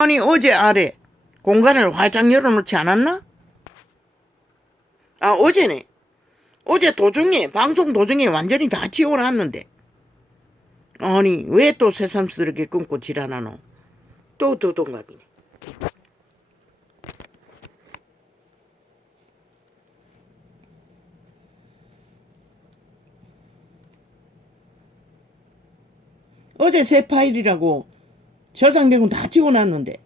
아니 어제 아래 공간을 활짝 열어놓지 않았나? 아 어제네. 어제 도중에 방송 도중에 완전히 다 지워놨는데 아니 왜 또 새삼스럽게 끊고 지랄하노? 또 두동갑이네. 어제 새 파일이라고 저장된 건 다 지워놨는데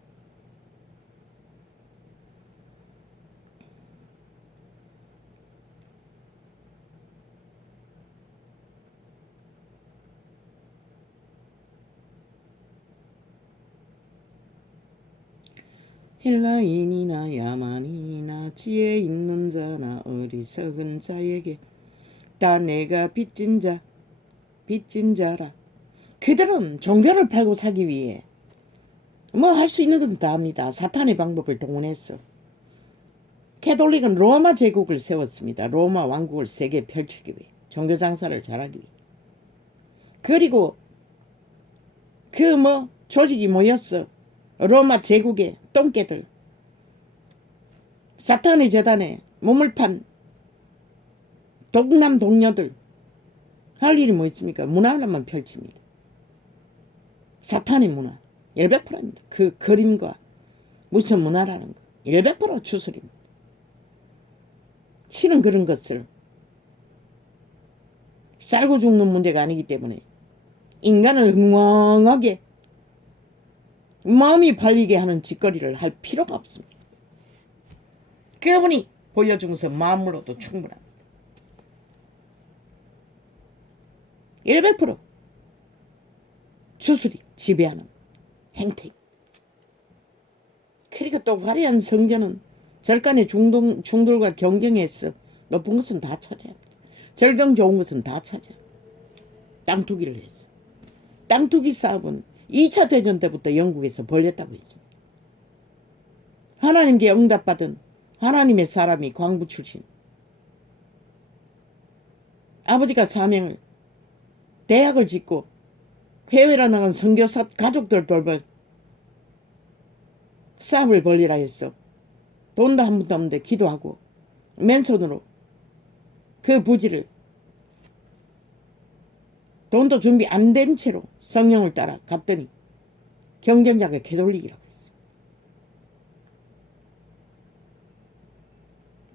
헬라인이나 야만이나 지혜 있는 자나 어리석은 자에게 다 내가 빚진 자라. 그들은 종교를 팔고 사기 위해 뭐 할 수 있는 것은 다 합니다. 사탄의 방법을 동원했어. 캐톨릭은 로마 제국을 세웠습니다. 로마 왕국을 세계에 펼치기 위해. 종교 장사를 잘하기 위해. 그리고 조직이 모였어. 로마 제국의 똥개들. 사탄의 재단에 몸을 판 독남 동료들. 할 일이 뭐 있습니까? 문화만 펼칩니다. 사탄의 문화 100%입니다. 그 그림과 무슨 문화라는 거 100% 추설입니다. 신은 그런 것을 살고 죽는 문제가 아니기 때문에 인간을 흥왕하게 마음이 팔리게 하는 짓거리를 할 필요가 없습니다. 그분이 보여준 것은 마음으로도 충분합니다. 100% 주술이 지배하는 행태. 그리고 또 화려한 성전은 절간의 중돌과 경쟁에서 높은 것은 다 차지합니다. 절경 좋은 것은 다 차지합니다. 땅 투기를 했어. 땅 투기 사업은 2차 대전 때부터 영국에서 벌렸다고 했습니다. 하나님께 응답받은 하나님의 사람이 광부 출신. 아버지가 사명을 대학을 짓고 해외로 나간 선교사 가족들 돌볼 싸움을 벌리라 했어. 돈도 한 푼도 없는데 기도하고 맨손으로 그 부지를 돈도 준비 안 된 채로 성령을 따라 갔더니 경쟁자가 캐톨릭이라고 했어.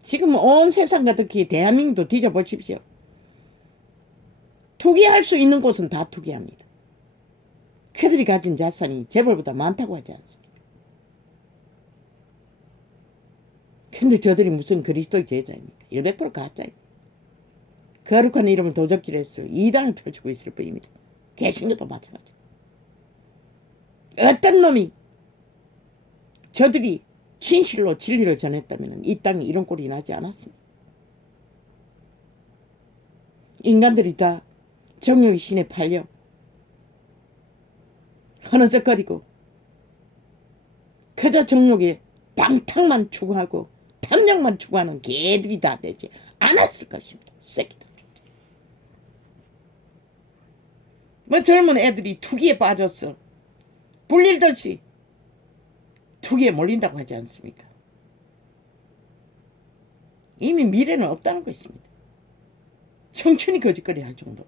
지금 온 세상과 특히 대한민국도 뒤져보십시오. 투기할 수 있는 곳은 다 투기합니다. 그들이 가진 자산이 재벌보다 많다고 하지 않습니까? 근데 저들이 무슨 그리스도의 제자입니까? 100% 가짜입니다. 거룩한 이름을 도적질해서 이단을 펼치고 있을 뿐입니다. 개신교도 마찬가지. 어떤 놈이 저들이 진실로 진리를 전했다면 이 땅에 이런 꼴이 나지 않았습니다. 인간들이 다 정욕의 신에 팔려 허느적거리고 그저 정욕의 방탕만 추구하고 탐욕만 추구하는 개들이 다 되지 않았을 것입니다. 새끼들. 뭐 젊은 애들이 투기에 빠졌어. 불릴듯이 투기에 몰린다고 하지 않습니까? 이미 미래는 없다는 것입니다. 청춘이 거짓거리 할 정도면.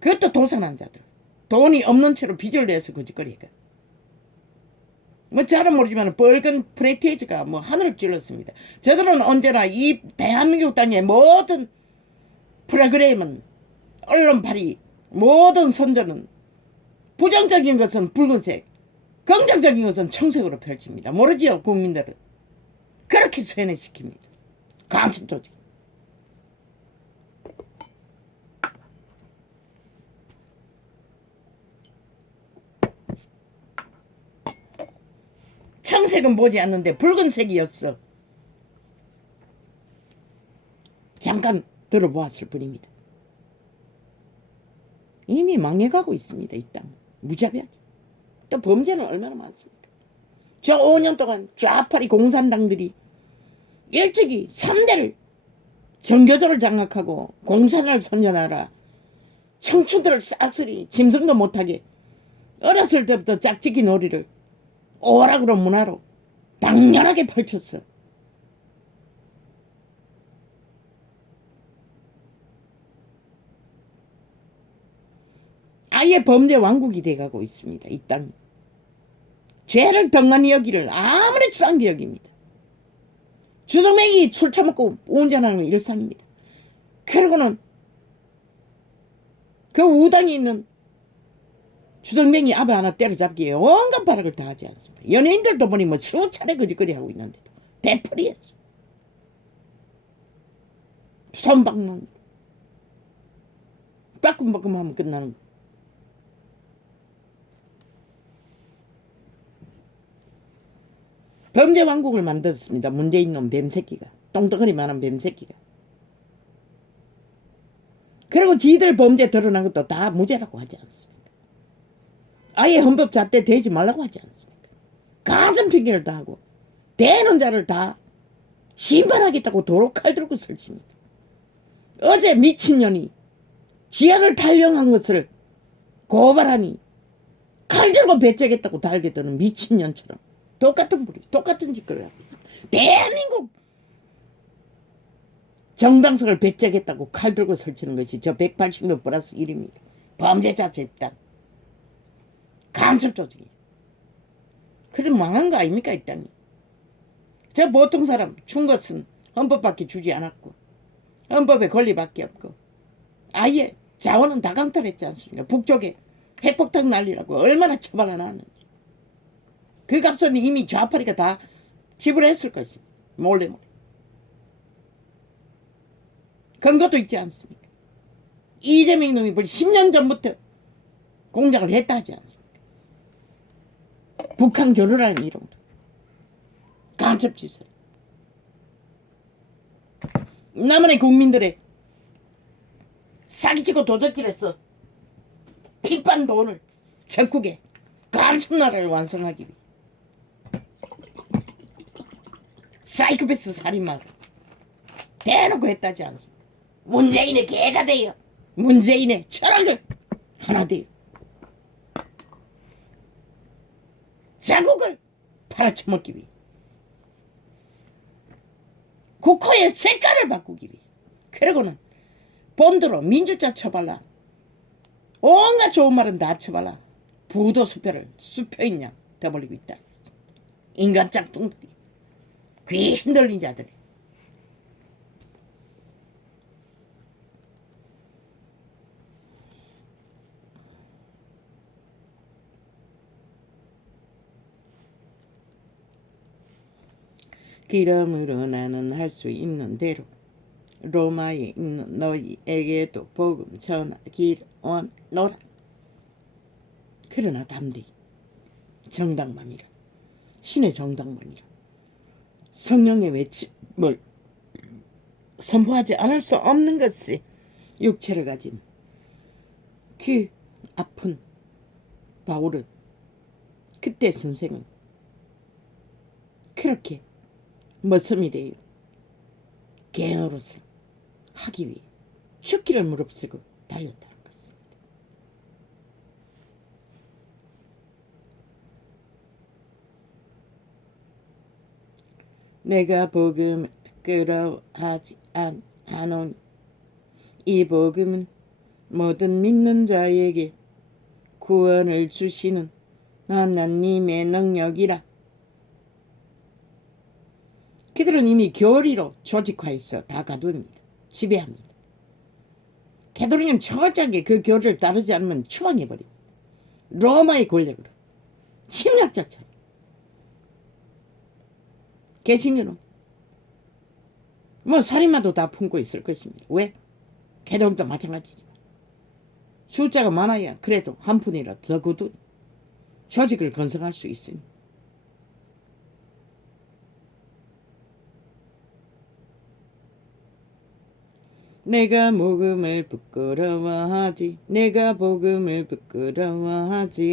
그것도 도산한 자들. 돈이 없는 채로 빚을 내서 거짓거리 했거든. 뭐 잘은 모르지만 벌건 프레티에즈가 뭐 하늘을 찔렀습니다. 저들은 언제나 이 대한민국 땅의 모든 프로그램은 언론팔이 모든 선전은 부정적인 것은 붉은색, 긍정적인 것은 청색으로 펼칩니다. 모르지요, 국민들은. 그렇게 세뇌시킵니다. 강심 조직. 청색은 보지 않는데 붉은색이었어. 잠깐 들어보았을 뿐입니다. 이미 망해가고 있습니다. 이 땅. 무자비하게. 또 범죄는 얼마나 많습니까? 저 5년 동안 좌파리 공산당들이 일찍이 3대를 정교조를 장악하고 공산을 선전하라 청춘들을 싹쓸이 짐승도 못하게 어렸을 때부터 짝짓기 놀이를 오락으로 문화로 당연하게 펼쳤어. 아예 범죄 왕국이 돼가고 있습니다. 이 땅. 죄를 덩하니 여기를 아무렇지도 않게 여깁니다. 주정뱅이 술 처먹고 운전하는 건 일상입니다. 그러고는 그 우당이 있는 주정뱅이 아베 하나 때려잡기에 온갖 발악을 다 하지 않습니다. 연예인들도 보니 뭐 수차례 거짓거리 하고 있는데도 되풀이했어. 손방문 빠끔빠끔하면 끝나는 거. 범죄 왕국을 만들었습니다. 문재인 놈 뱀새끼가. 똥덩어리만한 뱀새끼가. 그리고 지들 범죄 드러난 것도 다 무죄라고 하지 않습니까? 아예 헌법 잣대 대지 말라고 하지 않습니까? 가전 핑계를 다 하고 대는 자를 다 신발하겠다고 도로 칼 들고 설칩니다. 어제 미친년이 지하를 탈영한 것을 고발하니 칼 들고 배째겠다고 달게드는 미친년처럼 똑같은 부리, 똑같은 짓거리를 하고 있습니다. 대한민국 정당성을 배째겠다고 칼 들고 설치는 것이 저 180명 플러스 1입니다. 범죄자 집단. 간첩 조직이. 그래 망한 거 아닙니까 이 땅이. 저 보통 사람 준 것은 헌법밖에 주지 않았고 헌법의 권리밖에 없고 아예 자원은 다 강탈했지 않습니까? 북쪽에 핵폭탄 날리라고 얼마나 처벌을 나왔는지. 그 값은 이미 좌파리가 다 지불했을 것입니다. 몰래. 근거도 있지 않습니까? 이재명 놈이 벌써 10년 전부터 공작을 했다 하지 않습니까? 북한 교류라는 이름으로 간첩 짓을 남한의 국민들의 사기치고 도적질해서 핏반 돈을 적국에 간첩나라를 완성하기 위해 사이코패스 살인마를 대놓고 했다지 않습니까? 문재인의 개가 돼요. 문재인의 철학을 하나 돼요. 자국을 팔아쳐먹기 위해 국호의 색깔을 바꾸기 위해 그러고는 본드로 민주자 쳐발라 온갖 좋은 말은 다 쳐발라 부도 수표인 양 되버리고 있다. 인간 짝퉁들이 귀신 들린 자들이 그러므로 나는 할 수 있는 대로 로마에 있는 너희에게도 복음 전하기를 원노라. 그러나 담대히 정당만이라 신의 정당만이라 성령의 외침을 선포하지 않을 수 없는 것이 육체를 가진 그 아픈 바울은 그때 선생은 그렇게 머슴이 되어 개노릇을 하기 위해 죽기를 무릅쓰고 달렸다는 것입니다. 내가 복음을 부끄러워하지 않으니 이 복음은 모든 믿는 자에게 구원을 주시는 하나님의 능력이라. 그들은 이미 교리로 조직화해서 다 가두입니다. 지배합니다. 개도리님 철저하게 그 교리를 따르지 않으면 추방해버립니다. 로마의 권력으로 침략자처럼. 개신교는 뭐 살인마도 다 품고 있을 것입니다. 왜? 개도리도 마찬가지지만 숫자가 많아야 그래도 한 푼이라도 더 거둔 조직을 건설할 수 있으니 내가 복음을 부끄러워하지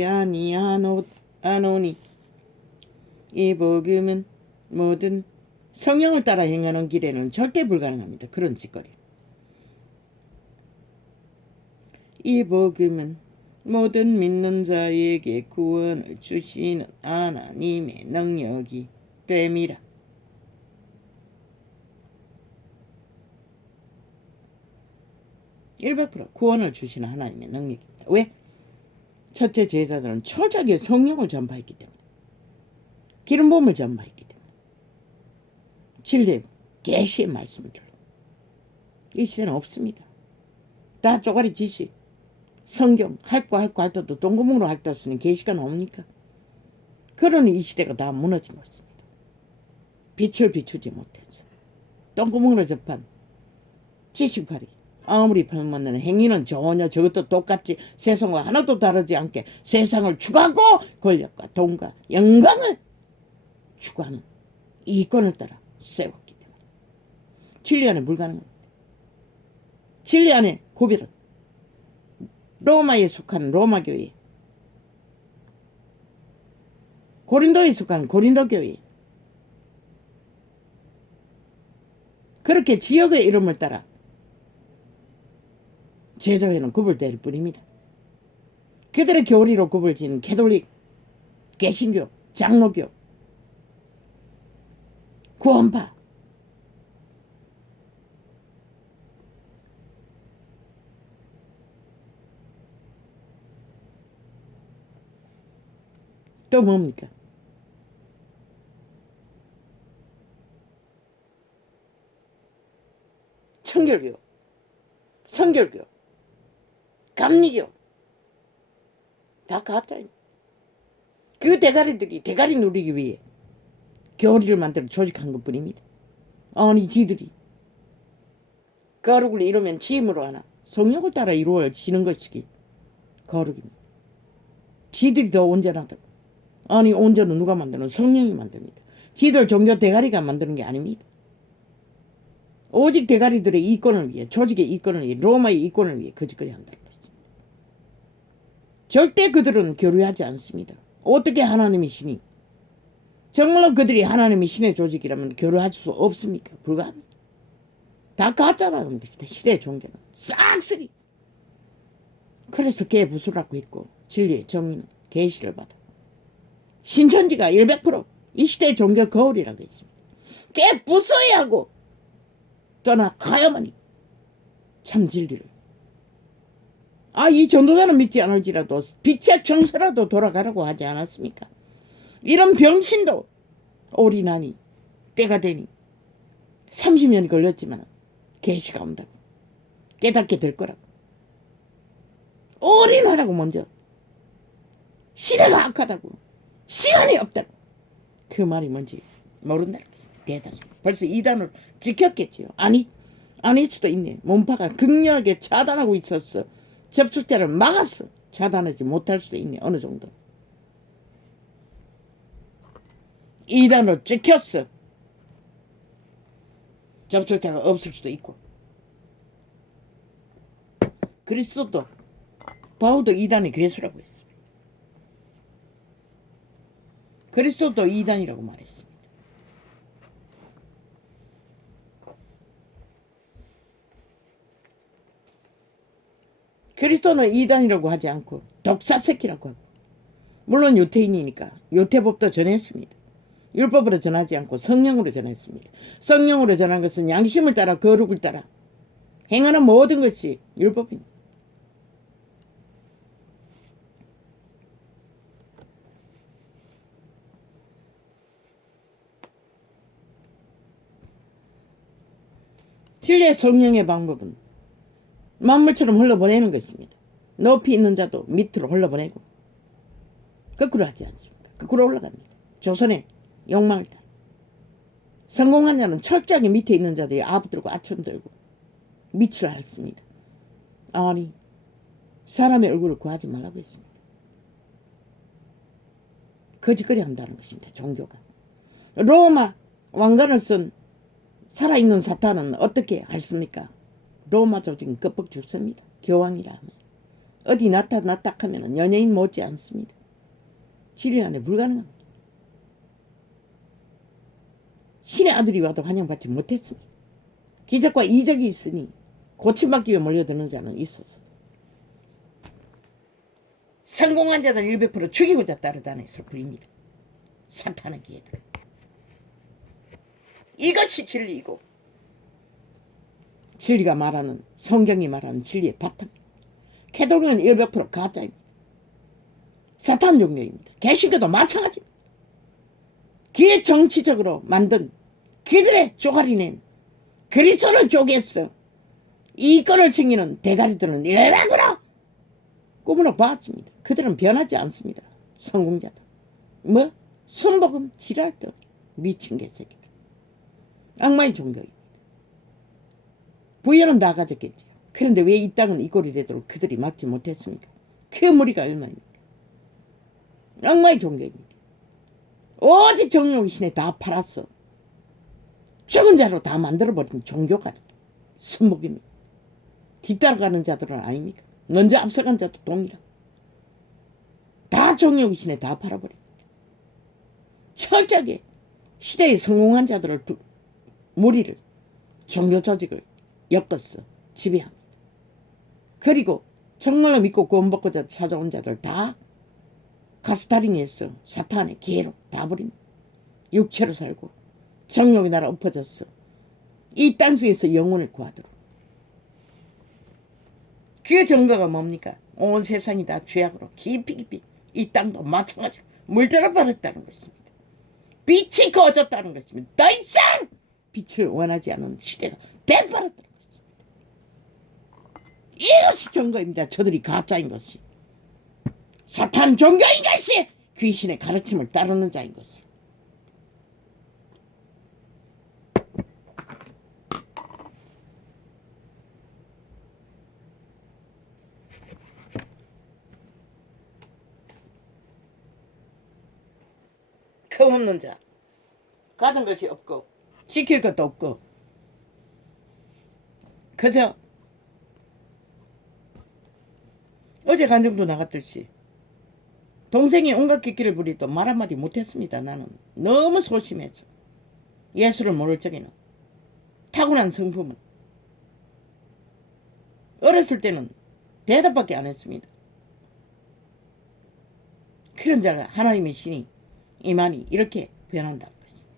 아니하노니 이 복음은 모든 성령을 따라 행하는 길에는 절대 불가능합니다. 그런 짓거리. 이 복음은 모든 믿는 자에게 구원을 주시는 하나님의 능력이 됨이라. (100% 구원을 주시는 하나님의 능력입니다). 왜? 첫째 제자들은 철저하게 성령을 전파했기 때문에, 기름 부음을 전파했기 때문에, 진리의 계시의 말씀을 들로. 이 시대는 없습니다. 다 쪼가리 지식, 성경 핥고 핥아도 똥구멍으로 핥았으니 계시가 나옵니까? 그러니 이 시대가 다 무너진 것입니다. 빛을 비추지 못해서 똥구멍으로 접한 지식팔이 아무리 팔만는 행위는 전혀 저것도 똑같이 세상과 하나도 다르지 않게 세상을 추구하고 권력과 돈과 영광을 추구하는 이권을 따라 세웠기 때문에 진리 안에 불가능합니다. 진리 안에 고별은 로마에 속한 로마교회, 고린도에 속한 고린도교회, 그렇게 지역의 이름을 따라 제자회는 구별될 뿐입니다. 그들의 교리로 구별지는 캐톨릭, 개신교, 장로교, 구원파, 또 뭡니까? 청결교, 성결교, 감리교, 다 가짜입니다. 그 대가리들이 대가리 누리기 위해 교리를 만들어 조직한 것 뿐입니다. 아니 지들이 거룩을 이루면 지음으로 하나 성령을 따라 이루어지는 것이기 거룩입니다. 지들이 더 온전하다고. 아니 온전은 누가 만드는? 성령이 만듭니다. 지들 종교 대가리가 만드는 게 아닙니다. 오직 대가리들의 이권을 위해, 조직의 이권을 위해, 로마의 이권을 위해 거짓거리 한다는 것입니다. 절대 그들은 교류하지 않습니다. 어떻게 하나님이시니? 정말로 그들이 하나님이 신의 조직이라면 교류할 수 없습니까? 불가합니다. 다 가짜라는 것입니다. 시대의 종교는 싹쓸이. 그래서 개부수라고 있고 진리의 정의는 계시를 받아 신천지가 100%이 시대의 종교 거울이라고 했습니다. 개부수어야 하고 떠나가야만이 참 진리를. 이 전도자는 믿지 않을지라도 빛의 정서라도 돌아가라고 하지 않았습니까? 이런 병신도 올인하니 때가 되니 30년이 걸렸지만 계시가 온다고, 깨닫게 될 거라고. 올인하라고. 먼저 시대가 악하다고, 시간이 없다고. 그 말이 뭔지 모른다는 거죠. 대다수 벌써 이단으로 지켰겠지요. 아닐 수도 있네. 문파가 극렬하게 차단하고 있었어. 접촉자를 막았어. 차단하지 못할 수도 있네. 어느 정도 이단으로 찍혔어. 접촉자가 없을 수도 있고. 그리스도도 바울도 이단의 괴수라고 했습니다. 그리스도도 이단이라고 말했습니다. 그리스도는 이단이라고 하지 않고 독사새끼라고 하고, 물론 유태인이니까 유태법도 전했습니다. 율법으로 전하지 않고 성령으로 전했습니다. 성령으로 전한 것은 양심을 따라 거룩을 따라 행하는 모든 것이 율법입니다. 진리의 성령의 방법은 만물처럼 흘러보내는 것입니다. 높이 있는 자도 밑으로 흘러보내고 거꾸로 하지 않습니까? 거꾸로 올라갑니다. 조선의 욕망을 따라. 성공한 자는 철저하게 밑에 있는 자들이 아부들고 아천들고 밑을 앓습니다. 아니 사람의 얼굴을 구하지 말라고 했습니다. 거짓거리 한다는 것입니다. 종교가. 로마 왕관을 쓴 살아있는 사탄은 어떻게 핥습니까? 로마 조직은 껍벅 죽습니다. 교황이라 하면. 어디 나타났다 하면 연예인 못지 않습니다. 진리 안에 불가능합니다. 신의 아들이 와도 환영받지 못했습니다. 기적과 이적이 있으니 고침받기 위해 몰려드는 자는 있었어. 성공한 자들 100% 죽이고자 따라다녔을 뿐입니다. 사탄의 기회들. 이것이 진리이고 진리가 말하는 성경이 말하는 진리의 바탕입니다. 개독은 100% 가짜입니다. 사탄 종교입니다. 개신교도 마찬가지입니다. 기회 정치적으로 만든 그들의 쪼가리 낸 그리스도를 쪼개서 이권을 챙기는 대가리들은 일락으로 꿈으로 봤습니다. 그들은 변하지 않습니다. 성공자들. 뭐? 순복음 지랄도 미친 개새끼들. 악마의 종교입니다. 부여는 다 가졌겠죠. 그런데 왜 이 땅은 이 꼴이 되도록 그들이 막지 못했습니까? 그 무리가 얼마입니까? 악마의 종교입니다. 오직 정욕의 신에 다 팔았어. 죽은 자로 다 만들어버린 종교까지 순복입니다. 뒤따라가는 자들은 아닙니까? 먼저 앞서간 자도 동일하고 다 정욕의 신에 다 팔아버립니다. 철저하게 시대에 성공한 자들을 무리를 종교 조직을 엮었어 지배합니다. 그리고 정말로 믿고 구원받고 찾아온 자들 다 가스타링했어. 사탄의 기회로 다 버립니다. 육체로 살고 정욕의 나라 엎어졌어. 이 땅속에서 영혼을 구하도록. 그 증거가 뭡니까? 온 세상이 다 죄악으로 깊이 이 땅도 마찬가지로 물들어 버렸다는 것입니다. 빛이 꺼졌다는 것입니다. 더 이상 빛을 원하지 않은 시대가 돼버렸다는 것입니다. 이것이 증거입니다. 저들이 가짜인 것이. 사탄 종교인 것이 귀신의 가르침을 따르는 자인 것이. 금 없는 자, 가진 것이 없고 지킬 것도 없고 그저 어제 간정도 나갔듯이 동생이 온갖 기끼를 부리도 말 한마디 못했습니다. 나는 너무 소심해서. 예수를 모를 적에는 타고난 성품은 어렸을 때는 대답밖에 안 했습니다. 그런 자가 하나님의 신이 이만이 이렇게 변한다는 것입니다.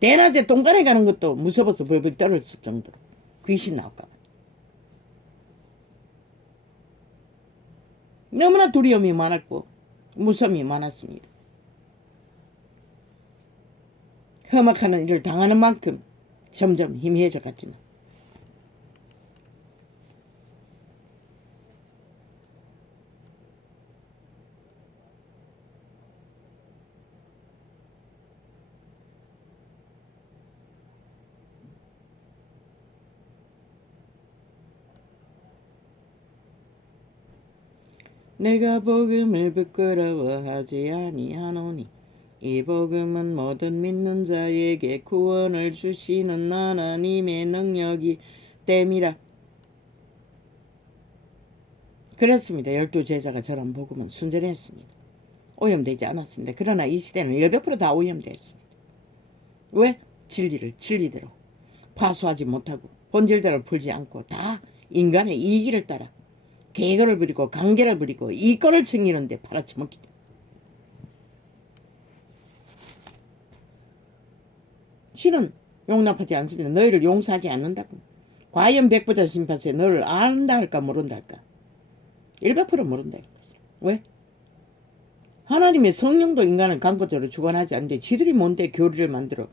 대낮에 똥간에 가는 것도 무서워서 벌벌 떨었을 정도로 귀신 나올까 봐. 너무나 두려움이 많았고 무서움이 많았습니다. 험악하는 일을 당하는 만큼 점점 희미해져 갔지만 내가 복음을 부끄러워하지 아니하노니 이 복음은 모든 믿는 자에게 구원을 주시는 하나님의 능력이 됨이라. 그렇습니다. 12제자가 저런 복음은 순전했습니다. 오염되지 않았습니다. 그러나 이 시대는 100%다 오염되었습니다. 왜? 진리를 진리대로 파수하지 못하고 본질대로 풀지 않고 다 인간의 이익을 따라 계획을 부리고 관계를 부리고 이권을 챙기는데 팔아쳐먹기 때문에. 신은 용납하지 않습니다. 너희를 용서하지 않는다고. 과연 백보자 심판세 너를 안다 할까 모른다 할까? 100% 모른다. 왜? 하나님의 성령도 인간을 강권적으로 주관하지 않는데 지들이 뭔데 교리를 만들어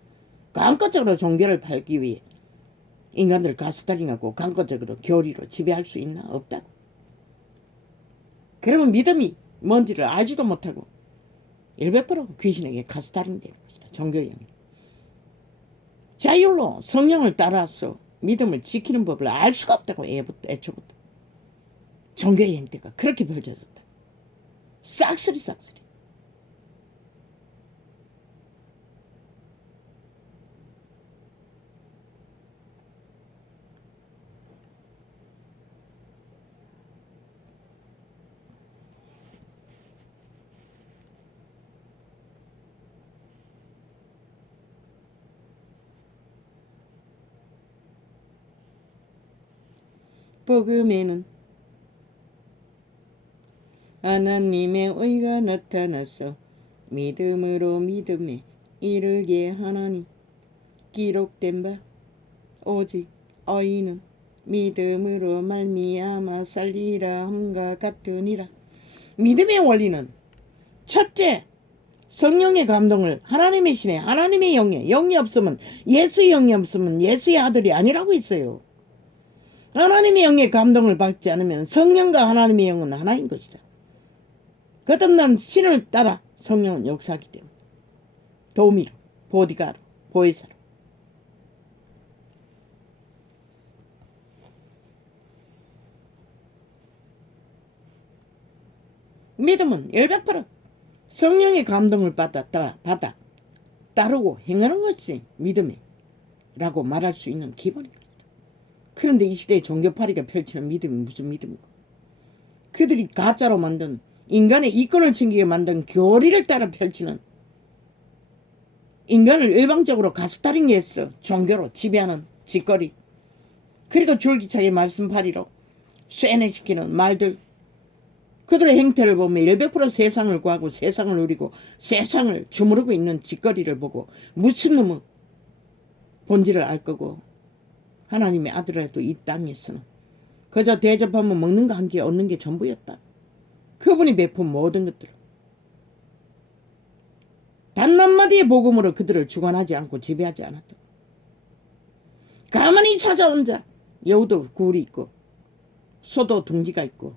강권적으로 종교를 팔기 위해 인간들을 가스타링하고 강권적으로 교리로 지배할 수 있나? 없다고. 그러면 믿음이 뭔지를 알지도 못하고 100% 귀신에게 가스타링 되는 것이다. 종교의 영이. 자율로 성령을 따라서 믿음을 지키는 법을 알 수가 없다고. 애초부터 종교의 행태가 그렇게 벌어졌다. 싹쓸이. 복음에는 하나님의 의가 나타났어. 믿음으로 믿음에 이르게 하나니 기록된 바 오직 의인은 믿음으로 말미암아 살리라 함과 같으니라. 믿음의 원리는 첫째, 성령의 감동을 하나님의 신에 하나님의 영이 없으면 예수의 영이 없으면 예수의 아들이 아니라고 했어요. 하나님의 영의 감동을 받지 않으면 성령과 하나님의 영은 하나인 것이다. 거듭난 신을 따라 성령은 역사하기 때문에 도우미로, 보디가로, 보혜사로. 믿음은 100% 성령의 감동을 받아 따르고 행하는 것이 믿음이라고 말할 수 있는 기본입니다. 그런데 이 시대의 종교파리가 펼치는 믿음이 무슨 믿음이고, 그들이 가짜로 만든 인간의 이권을 챙기게 만든 교리를 따라 펼치는, 인간을 일방적으로 가스타링에 해서 종교로 지배하는 짓거리, 그리고 줄기차게 말씀파리로 쇠뇌시키는 말들, 그들의 행태를 보면 100% 세상을 구하고 세상을 누리고 세상을 주무르고 있는 짓거리를 보고 무슨 놈의 본질을 알 거고, 하나님의 아들이라도 이 땅에서는 그저 대접하면 먹는 거 한 개 얻는 게 전부였다. 그분이 베푼 모든 것들을 단 한마디의 복음으로 그들을 주관하지 않고 지배하지 않았다. 가만히 찾아온 자, 여우도 굴이 있고 소도 둥지가 있고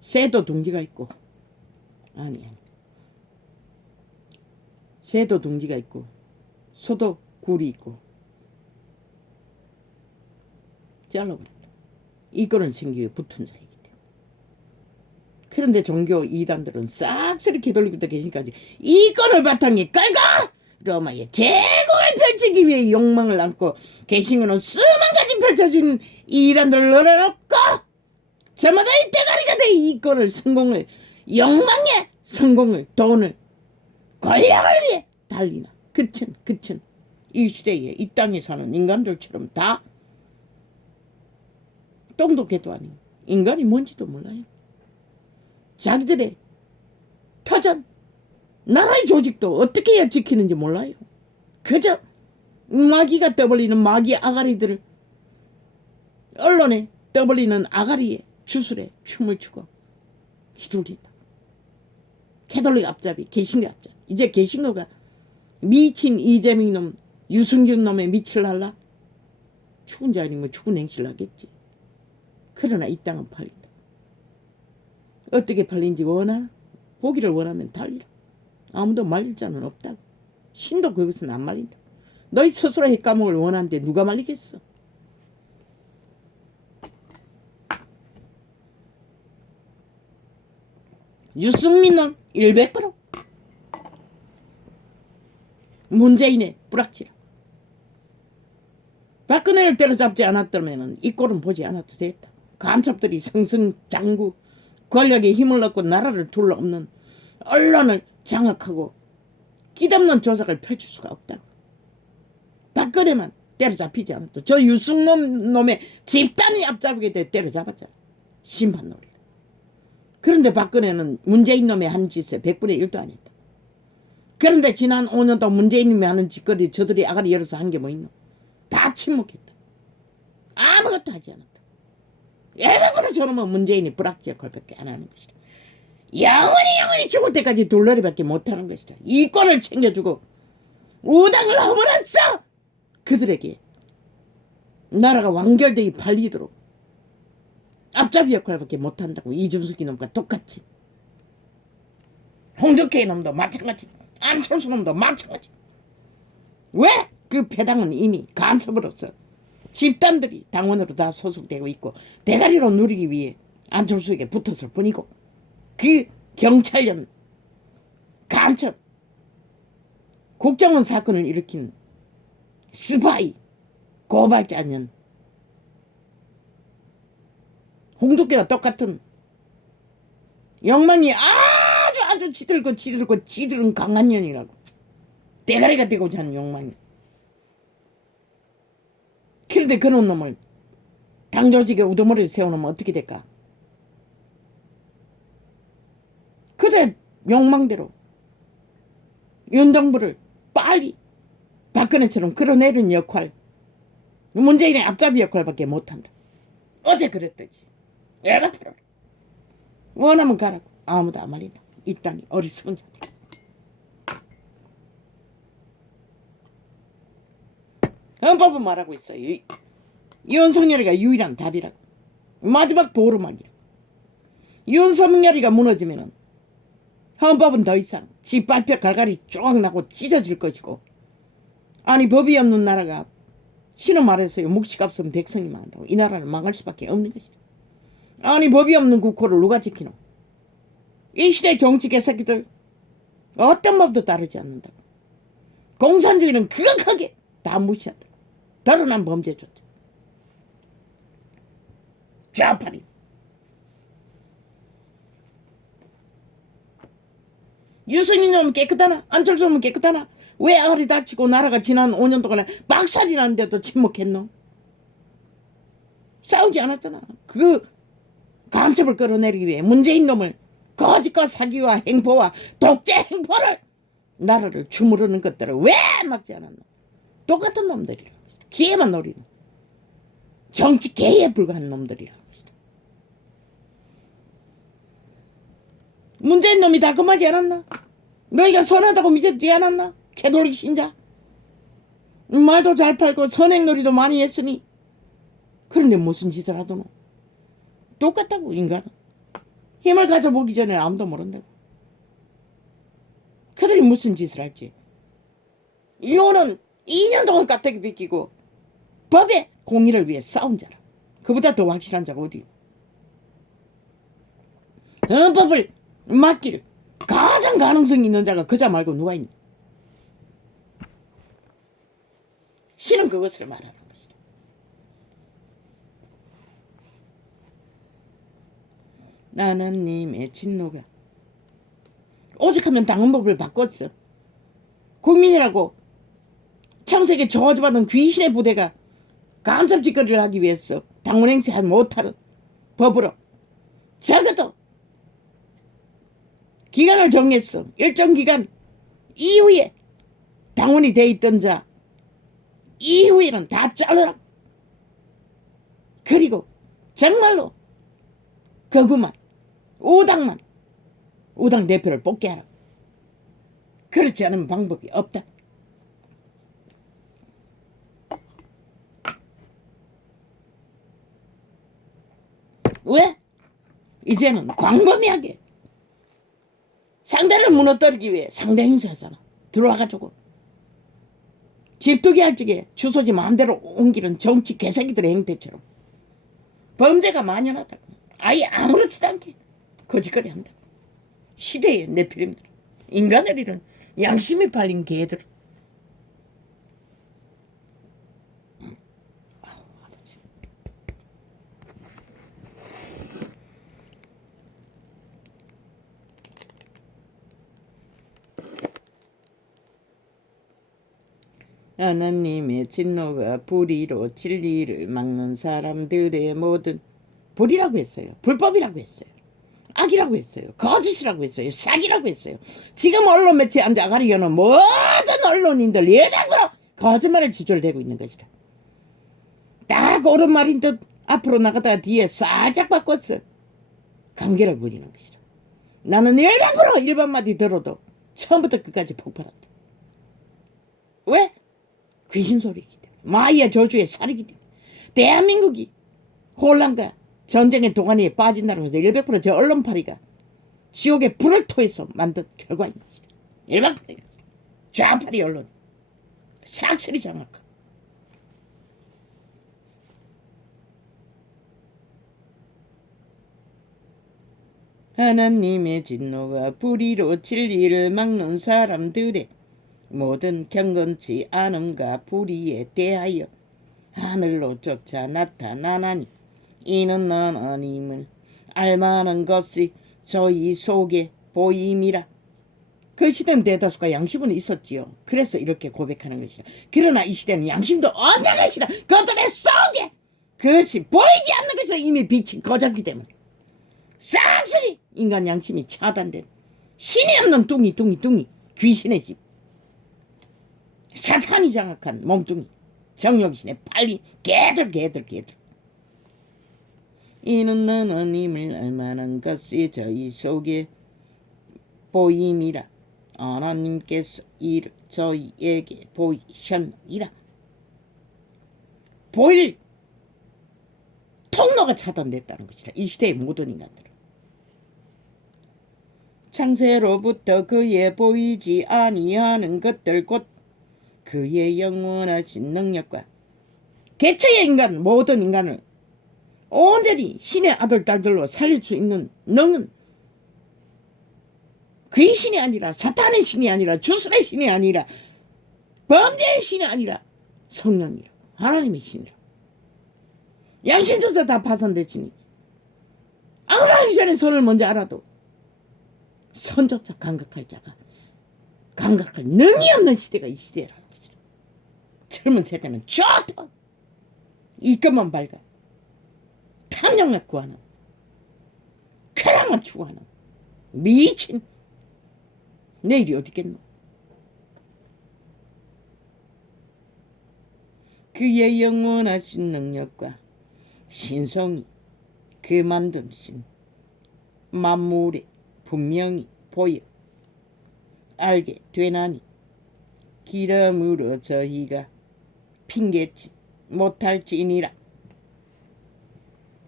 새도 둥지가 있고, 아니 새도 둥지가 있고 소도 굴이 있고 잘라버렸다. 이권을 챙기고 붙은 자이기 때문에. 그런데 종교 이단들은 싹쓸이 기돌리고 계시니까 이권을 바탕에 깔고 로마의 제국을 펼치기 위해 욕망을 안고 계시는 수만 가지 펼쳐진 이단들을 늘어놓고 저마다 이 대가리가 돼 이권을, 성공을, 욕망의 성공을, 돈을, 권력을 위해 달리나. 그친 이 시대에 이 땅에 사는 인간들처럼 다 똥도 개도 아니고 인간이 뭔지도 몰라요. 자기들의 터전 나라의 조직도 어떻게 해야 지키는지 몰라요. 그저 마귀가 떠벌리는 마귀 아가리들을 언론에 떠벌리는 아가리에 주술에 춤을 추고 휘둘린다. 캐톨릭 앞잡이, 개신교 앞잡이. 이제 개신교가 미친 이재명 놈, 유승균 놈의 밑을 할라? 죽은 자 아니면 죽은 행실 하겠지. 그러나 이 땅은 팔린다. 어떻게 팔린지 원하나? 보기를 원하면 달리라. 아무도 말릴 자는 없다고. 신도 그것은 안 말린다. 너희 스스로 핵감옥을 원하는데 누가 말리겠어? 유승민은 100% 문재인의 불확실함. 박근혜를 때려잡지 않았다면 이 꼴은 보지 않아도 됐다. 간첩들이 승승장구 권력에 힘을 얻고 나라를 둘러엎는 언론을 장악하고 끼없는 조작을 펼칠 수가 없다고. 박근혜만 때려잡히지 않아도 저 유승놈 놈의 집단이 앞잡게 돼 때려잡았잖아. 심판놀이. 그런데 박근혜는 문재인 놈의 한 짓에 100분의 1도 안 했다. 그런데 지난 5년 동안 문재인 놈이 하는 짓거리 저들이 아가리 열어서 한 게 뭐 있노? 다 침묵했다. 아무것도 하지 않았다. 예외로 저놈은 문재인이 불확실한 걸밖에 안 하는 것이다. 영원히 죽을 때까지 돌놀이밖에 못하는 것이다. 이권을 챙겨주고 우당을 허물었어. 그들에게 나라가 완결되게 발리도록 앞잡이 역할밖에 못한다고. 이준석이 놈과 똑같이, 홍준표 놈도 마찬가지, 안철수 놈도 마찬가지. 왜? 그 배당은 이미 간첩으로서 집단들이 당원으로 다 소속되고 있고 대가리로 누리기 위해 안철수에게 붙었을 뿐이고, 그 경찰련 간첩 국정원 사건을 일으킨 스파이 고발자년 홍두깨와 똑같은 영망이 아주 지들은 강한 년이라고. 대가리가 되고자 하는 욕망이. 그런데 그런 놈을 당조직에 우두머리를 세워놓으면 어떻게 될까? 그들의 욕망대로 윤정부를 빨리 박근혜처럼 끌어내리는 역할, 문재인의 앞잡이 역할밖에 못한다. 어제 그랬듯이 애가 풀어라. 원하면 가라고. 아무도 안 말린다. 이 땅이 어리석은 자들. 헌법은 말하고 있어요. 윤석열이가 유일한 답이라고. 마지막 보루막이라고. 윤석열이가 무너지면은 헌법은 더 이상 지 발표 갈갈이 쫙 나고 찢어질 것이고, 아니 법이 없는 나라가 신은 말했어요. 묵시가 없으면 백성이 망한다고. 이 나라는 망할 수밖에 없는 것이다. 아니 법이 없는 국호를 누가 지키노? 이 시대 정치 개새끼들 어떤 법도 따르지 않는다고. 공산주의는 극악하게 다 무시한다고. 드러난 범죄조차. 좌파리. 유승민 놈은 깨끗하나? 안철수 놈은 깨끗하나? 왜 알이 다치고 나라가 지난 5년 동안에 막살이 났는데도 침묵했노? 싸우지 않았잖아. 그 간첩을 끌어내리기 위해 문재인 놈을 거짓과 사기와 행포와 독재 행포를 나라를 주무르는 것들을 왜 막지 않았노? 똑같은 놈들이라. 기회만 노리는 정치 개에 불과한 놈들이라. 문재인 놈이 달콤하지 않았나? 너희가 선하다고 믿었지 않았나? 캐톨릭 신자. 말도 잘 팔고 선행놀이도 많이 했으니. 그런데 무슨 짓을 하더노? 똑같다고 인간은. 힘을 가져보기 전에 아무도 모른다고. 그들이 무슨 짓을 할지. 이혼은 2년 동안 깍두기 빗기고 법의 공의를 위해 싸운 자라. 그보다 더 확실한 자가 어디? 헌법을 맡기를 가장 가능성이 있는 자가 그자 말고 누가 있니? 신은 그것을 말하는 것이다. 하나님의 진노가 오직하면 당헌법을 바꿨어. 국민이라고 창세기에 저주받은 귀신의 부대가 간섭짓거리를 하기 위해서 당원 행세하지 못하는 법으로 적어도 기간을 정했어. 일정 기간 이후에 당원이 돼 있던 자 이후에는 다 잘라라. 그리고 정말로 거구만 우당 대표를 뽑게 하라. 그렇지 않으면 방법이 없다. 왜? 이제는 광범위하게 상대를 무너뜨리기 위해 상대 행세하잖아. 들어와가지고 집두기 할 적에 주소지 마음대로 옮기는 정치 개새끼들의 행태처럼 범죄가 만연하다고. 아예 아무렇지도 않게 거짓거리 한다. 시대의 내피림들. 인간을 잃은 양심이 팔린 개들. 아버지. 하나님의 진노가 불의로 진리를 막는 사람들의 모든 불이라고 했어요. 불법이라고 했어요. 악이라고 했어요. 거짓이라고 했어요. 사기라고 했어요. 지금 언론 매체에 앉아 아가리 여는 모든 언론인들 예당으로 거짓말을 지졸대고 있는 것이다. 딱 옳은 말인 듯 앞으로 나가다가 뒤에 살짝 바꿨어. 관계를 부리는 것이다. 나는 예당으로 일반 마디 들어도 처음부터 끝까지 폭발한다. 왜? 귀신 소리이기 때문에. 마이야 저주의 살이기 때문에. 대한민국이 혼란과 전쟁의 동안에 빠진다는 것은 100%저 언론파리가 지옥에 불을 토해서 만든 결과인 것이다. 일반파리가 좌파리 언론 싹쓸이 장악하고. 하나님의 진노가 불의로 진리를 막는 사람들의 모든 경건치 않음과 불의에 대하여 하늘로 쫓아 나타나나니 이는 하나님을 알만한 것이 저희 속에 보임이라. 그 시대는 대다수가 양심은 있었지요. 그래서 이렇게 고백하는 것이라. 그러나 이 시대는 양심도 없는 것이라. 그들의 속에 그것이 보이지 않는 것이라. 이미 빛이 꺼졌기 때문에 싹쓸이 인간 양심이 차단된 신이 없는 뚱이 귀신의 집. 사탄이 장악한 몸뚱이 정욕신의 빨리 개들. 이는 하나님을 알만한 것이 저희 속에 보임이라. 하나님께서 이를 저희에게 보이셨느니라. 보일 통로가 차단됐다는 것이다. 이 시대의 모든 인간들은. 창세로부터 그의 보이지 아니하는 것들 곧 그의 영원하신 능력과 개체의 인간 모든 인간을 온전히 신의 아들 딸들로 살릴 수 있는 능은 귀신이 아니라 사탄의 신이 아니라 주술의 신이 아니라 범죄의 신이 아니라 성령이라고 하나님의 신이라고. 양심조차 다 파산됐으니 아무리 전에 선을 먼저 알아도 선조차 감각할 자가 감각할 능이 없는 시대가 이 시대라는 거죠. 젊은 세대는 좋다. 이것만 밝아. 탐욕만 구하는 쾌락만 추구하는 미친 내일이 어디겠노. 그의 영원하신 능력과 신성이 그 만든 신 만물에 분명히 보여 알게 되나니 기름으로 저희가 핑계치 못할지니라.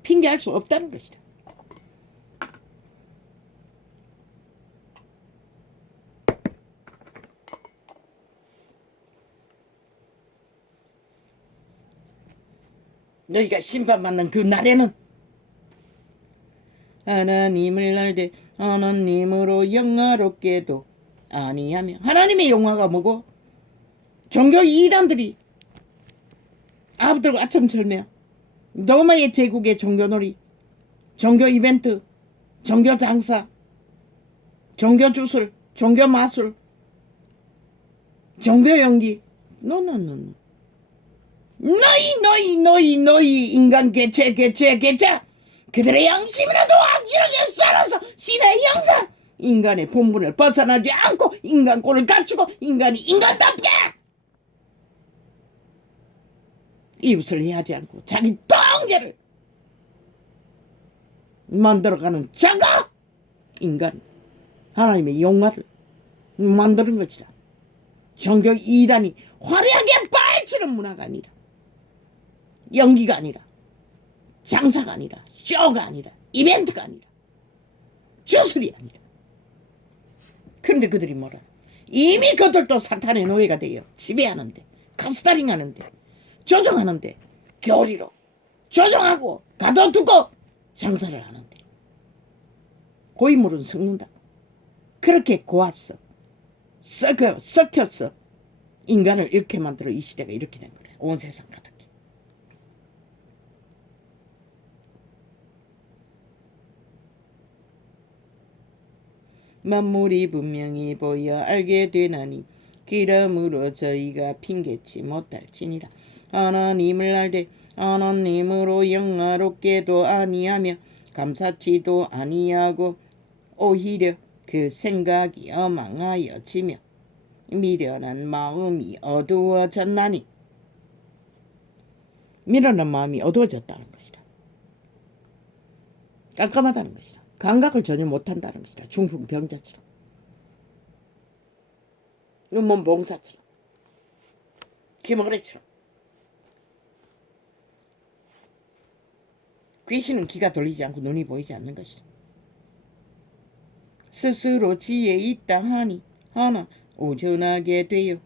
핑계할 수 없다는 것이다. 너희가 심판받는 그 날에는 하나님을 알되 하나님으로 영화롭게도 아니하며. 하나님의 영화가 뭐고? 종교 이단들이 아부들과 아첨 설명 로마의 제국의 종교놀이, 종교 이벤트, 종교 장사, 종교 주술, 종교 마술, 종교 연기. 노노노노. 너희 인간 개체 그들의 양심이라도 확실하게 살아서 신의 형상 인간의 본분을 벗어나지 않고 인간꼴을 갖추고 인간이 인간답게 이웃을 해하지 않고 자기 똥개를 만들어가는 자가 인간 하나님의 영화를 만드는 것이라. 종교 이단이 화려하게 발치는 문화가 아니라 연기가 아니라 장사가 아니라 쇼가 아니라 이벤트가 아니라 주술이 아니라. 그런데 그들이 뭐라? 이미 그들도 사탄의 노예가 되어 지배하는데 카스타링하는데 조종하는데 교리로 조종하고 가둬두고 장사를 하는데 고인물은 섞는다. 그렇게 고았어. 썩혔어. 인간을 이렇게 만들어 이 시대가 이렇게 된 거래. 온 세상 가득히. 만물이 분명히 보여 알게 되나니 기름으로 저희가 핑계치 못할지니라. 하나님을 알되 하나님으로 영화롭게도 아니하며 감사치도 아니하고 오히려 그 생각이 어망하여지며 미련한 마음이 어두워졌나니. 미련한 마음이 어두워졌다는 것이다. 깜깜하다는 것이다. 감각을 전혀 못한다는 것이다. 중풍병자처럼 눈먼 봉사처럼 기머리처럼. 귀신은 귀가 돌리지 않고 눈이 보이지 않는 것이다. 스스로 지혜 있다 하니 하나 오전하게 되어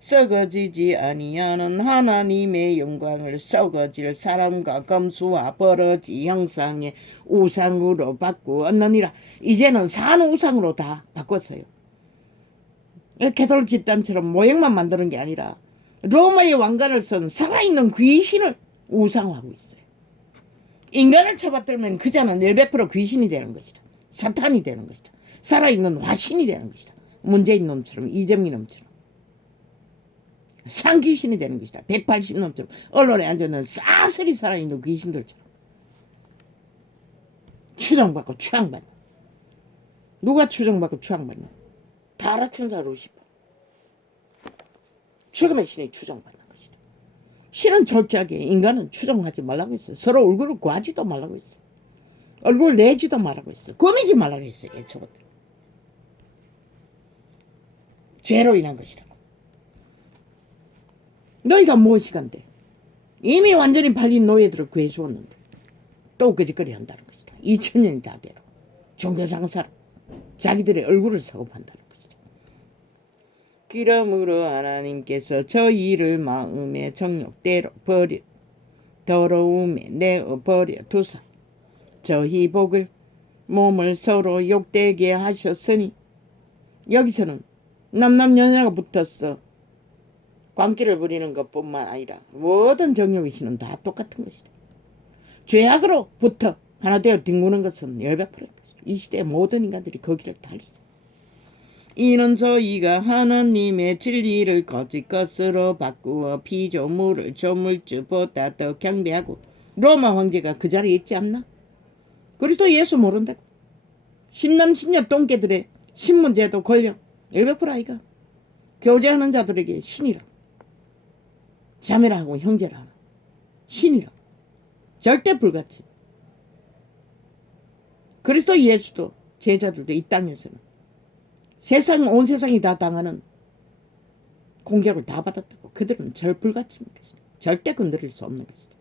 썩어지지 아니하는 하나님의 영광을 썩어질 사람과 검수와 버러지 형상의 우상으로 바꾸었느니라. 이제는 산 우상으로 다 바꿨어요. 개돌 집단처럼 모형만 만드는 게 아니라 로마의 왕관을 쓴 살아있는 귀신을 우상화하고 있어요. 인간을 잡아들면 그자는 100% 귀신이 되는 것이다. 사탄이 되는 것이다. 살아있는 화신이 되는 것이다. 문재인 놈처럼 이정민 놈처럼 상귀신이 되는 것이다. 180놈처럼 언론에 앉아있는 싸스리 살아있는 귀신들처럼. 추정받고 추앙받는. 누가 추정받고 추앙받는? 다 알아춘다 루시퍼. 죽음의 신이 추정받는 것이다. 신은 철저하게 인간은 추정하지 말라고 했어요. 서로 얼굴을 구하지도 말라고 했어요. 얼굴 내지도 말라고 했어요. 꾸미지 말라고 했어요. 애초부터. 죄로 인한 것이라고. 너희가 무엇이간데 이미 완전히 팔린 노예들을 구해주었는데 또 그짓거리 한다는 것이다. 2000년이 다 되로 종교장사로 자기들의 얼굴을 사고 판다는 것이다. 그러므로 하나님께서 저희를 마음의 정욕대로 버려 더러움에 내어버려 두사 저희 복을 몸을 서로 욕되게 하셨으니. 여기서는 남남여녀가 붙었어 관계를 부리는 것뿐만 아니라 모든 정욕의 신은 다 똑같은 것이다. 죄악으로 붙어 하나 되어 뒹구는 것은 100%인 것이다. 이 시대의 모든 인간들이 거기를 달리자. 이는 저희가 하나님의 진리를 거짓 것으로 바꾸어 피조물을 조물주보다 더 경배하고. 로마 황제가 그 자리에 있지 않나? 그리스도 예수 모른다고. 신남신녀 똥개들의 신문제도 권력 100% 아이가. 교제하는 자들에게 신이라 자매라 하고 형제라 하나. 신이라 절대 불같이. 그리스도 예수도 제자들도 이 땅에서는 온 세상이 다 당하는 공격을 다 받았다고. 그들은 불가치입니다. 절대 건드릴 수 없는 것이다.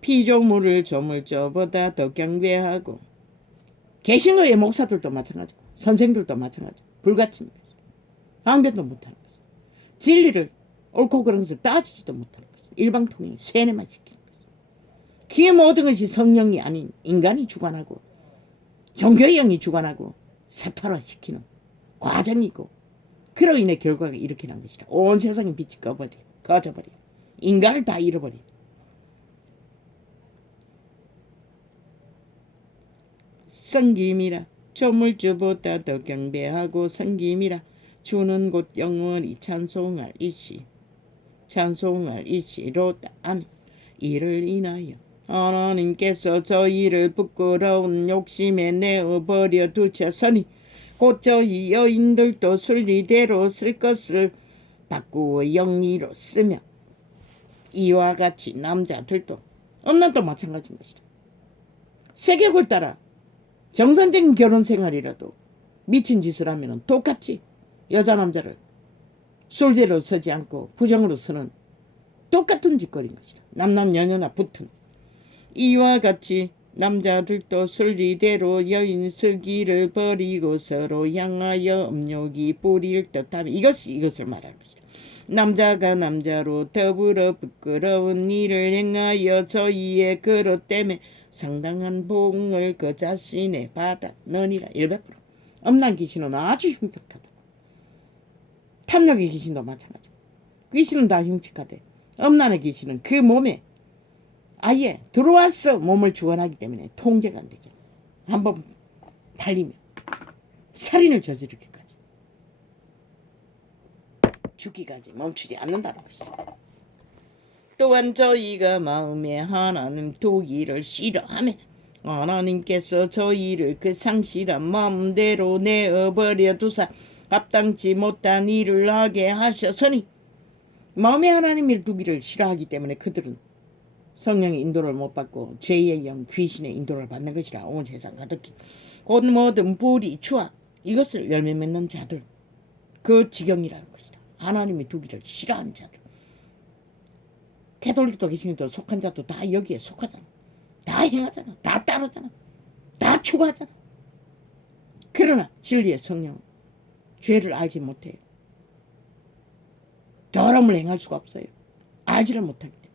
피조물을 조물주보다 더 경배하고. 개신교의 목사들도 마찬가지고 선생들도 마찬가지고 불가치입니다. 강변도 못하는 것이다. 진리를 옳고 그른 것을 따지지도 못하는 것이다. 일방통행 세뇌만 시키는 것이다. 그 모든 것이 성령이 아닌 인간이 주관하고 종교의 영이 주관하고 세탈화시키는 과정이고, 그로 인해 결과가 이렇게 난 것이다. 온 세상의 빛이 꺼져버려 인간을 다 잃어버려. 성김이라 조물주보다 더 경배하고 성김이라 주는 곧 영원히 찬송할 이시 로다 아멘. 이를 인하여 하나님께서 저희를 부끄러운 욕심에 내어버려 두셨으니 곧 저희 여인들도 순리대로 쓸 것을 바꾸어 영리로 쓰며 이와 같이 남자들도 엄나도 마찬가지인 것이다. 세계를 따라 정상적인 결혼 생활이라도 미친 짓을 하면 똑같이 여자 남자를 술죄로 쓰지 않고 부정으로 쓰는 똑같은 짓거리인 것이다. 남남여녀나 붙은. 이와 같이 남자들도 순리대로 여인 쓰기를 버리고 서로 향하여 음욕이 뿌릴 듯하며. 이것을 말하는 것이다. 남자가 남자로 더불어 부끄러운 일을 행하여 저희의 그릇 때문에 상당한 복을 그 자신에 받았느니라. 100%. 음란 귀신은 아주 흉측하다고. 탐욕의 귀신도 마찬가지고. 귀신은 다 흉측하대. 음란의 귀신은 그 몸에 아예 들어와서 몸을 주관하기 때문에 통제가 안 되죠. 한번 달리면 살인을 저지르기까지 죽기까지 멈추지 않는다는 것이죠. 또한 저희가 마음에 하나님 두기를 싫어하며 하나님께서 저희를 그 상실한 마음대로 내어버려 두사 합당치 못한 일을 하게 하셨으니. 마음에 하나님을 두기를 싫어하기 때문에 그들은 성령의 인도를 못 받고 죄의 영 귀신의 인도를 받는 것이라. 온 세상 가득히 곧 모든 불의 추악 이것을 열매 맺는 자들, 그 지경이라는 것이다. 하나님의 두기를 싫어하는 자들. 캐톨릭도 개신교도 속한 자도 다 여기에 속하잖아. 다 행하잖아. 다 따르잖아. 다 추구하잖아. 그러나 진리의 성령은 죄를 알지 못해요. 더러움을 행할 수가 없어요. 알지를 못하기 때문에.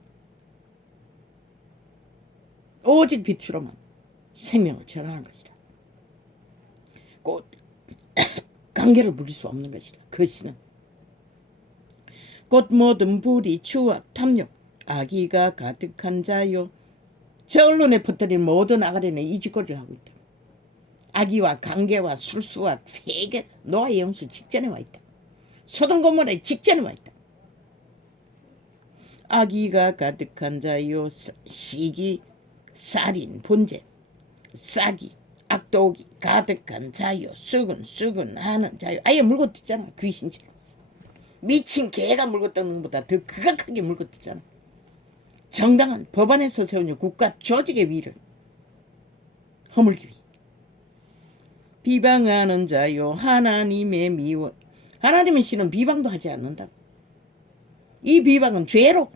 오직 빛으로만 생명을 전하는 것이다. 곧 관계를 부릴 수 없는 것이다. 그 신은 곧 모든 불의 추악 탐욕 악의가 가득한 자요. 저 언론에 퍼뜨린 모든 아가리는 이 짓거리를 하고 있다. 악의와 관계와 술수와 회개, 노아의 영수 직전에 와 있다. 소돔 고모라의 직전에 와 있다. 악의가 가득한 자요 시기 살인 본죄 싸기 악독이 가득한 자요 수근수근하는 자요. 아예 물고 뜯잖아. 귀신처럼. 미친 개가 물고 뜯는 것보다 더 극악하게 물고 뜯잖아. 정당한 법안에서 세우는 국가 조직의 위를 허물기 위해 비방하는 자요 하나님의 미워. 하나님의 씨는 비방도 하지 않는다. 이 비방은 죄로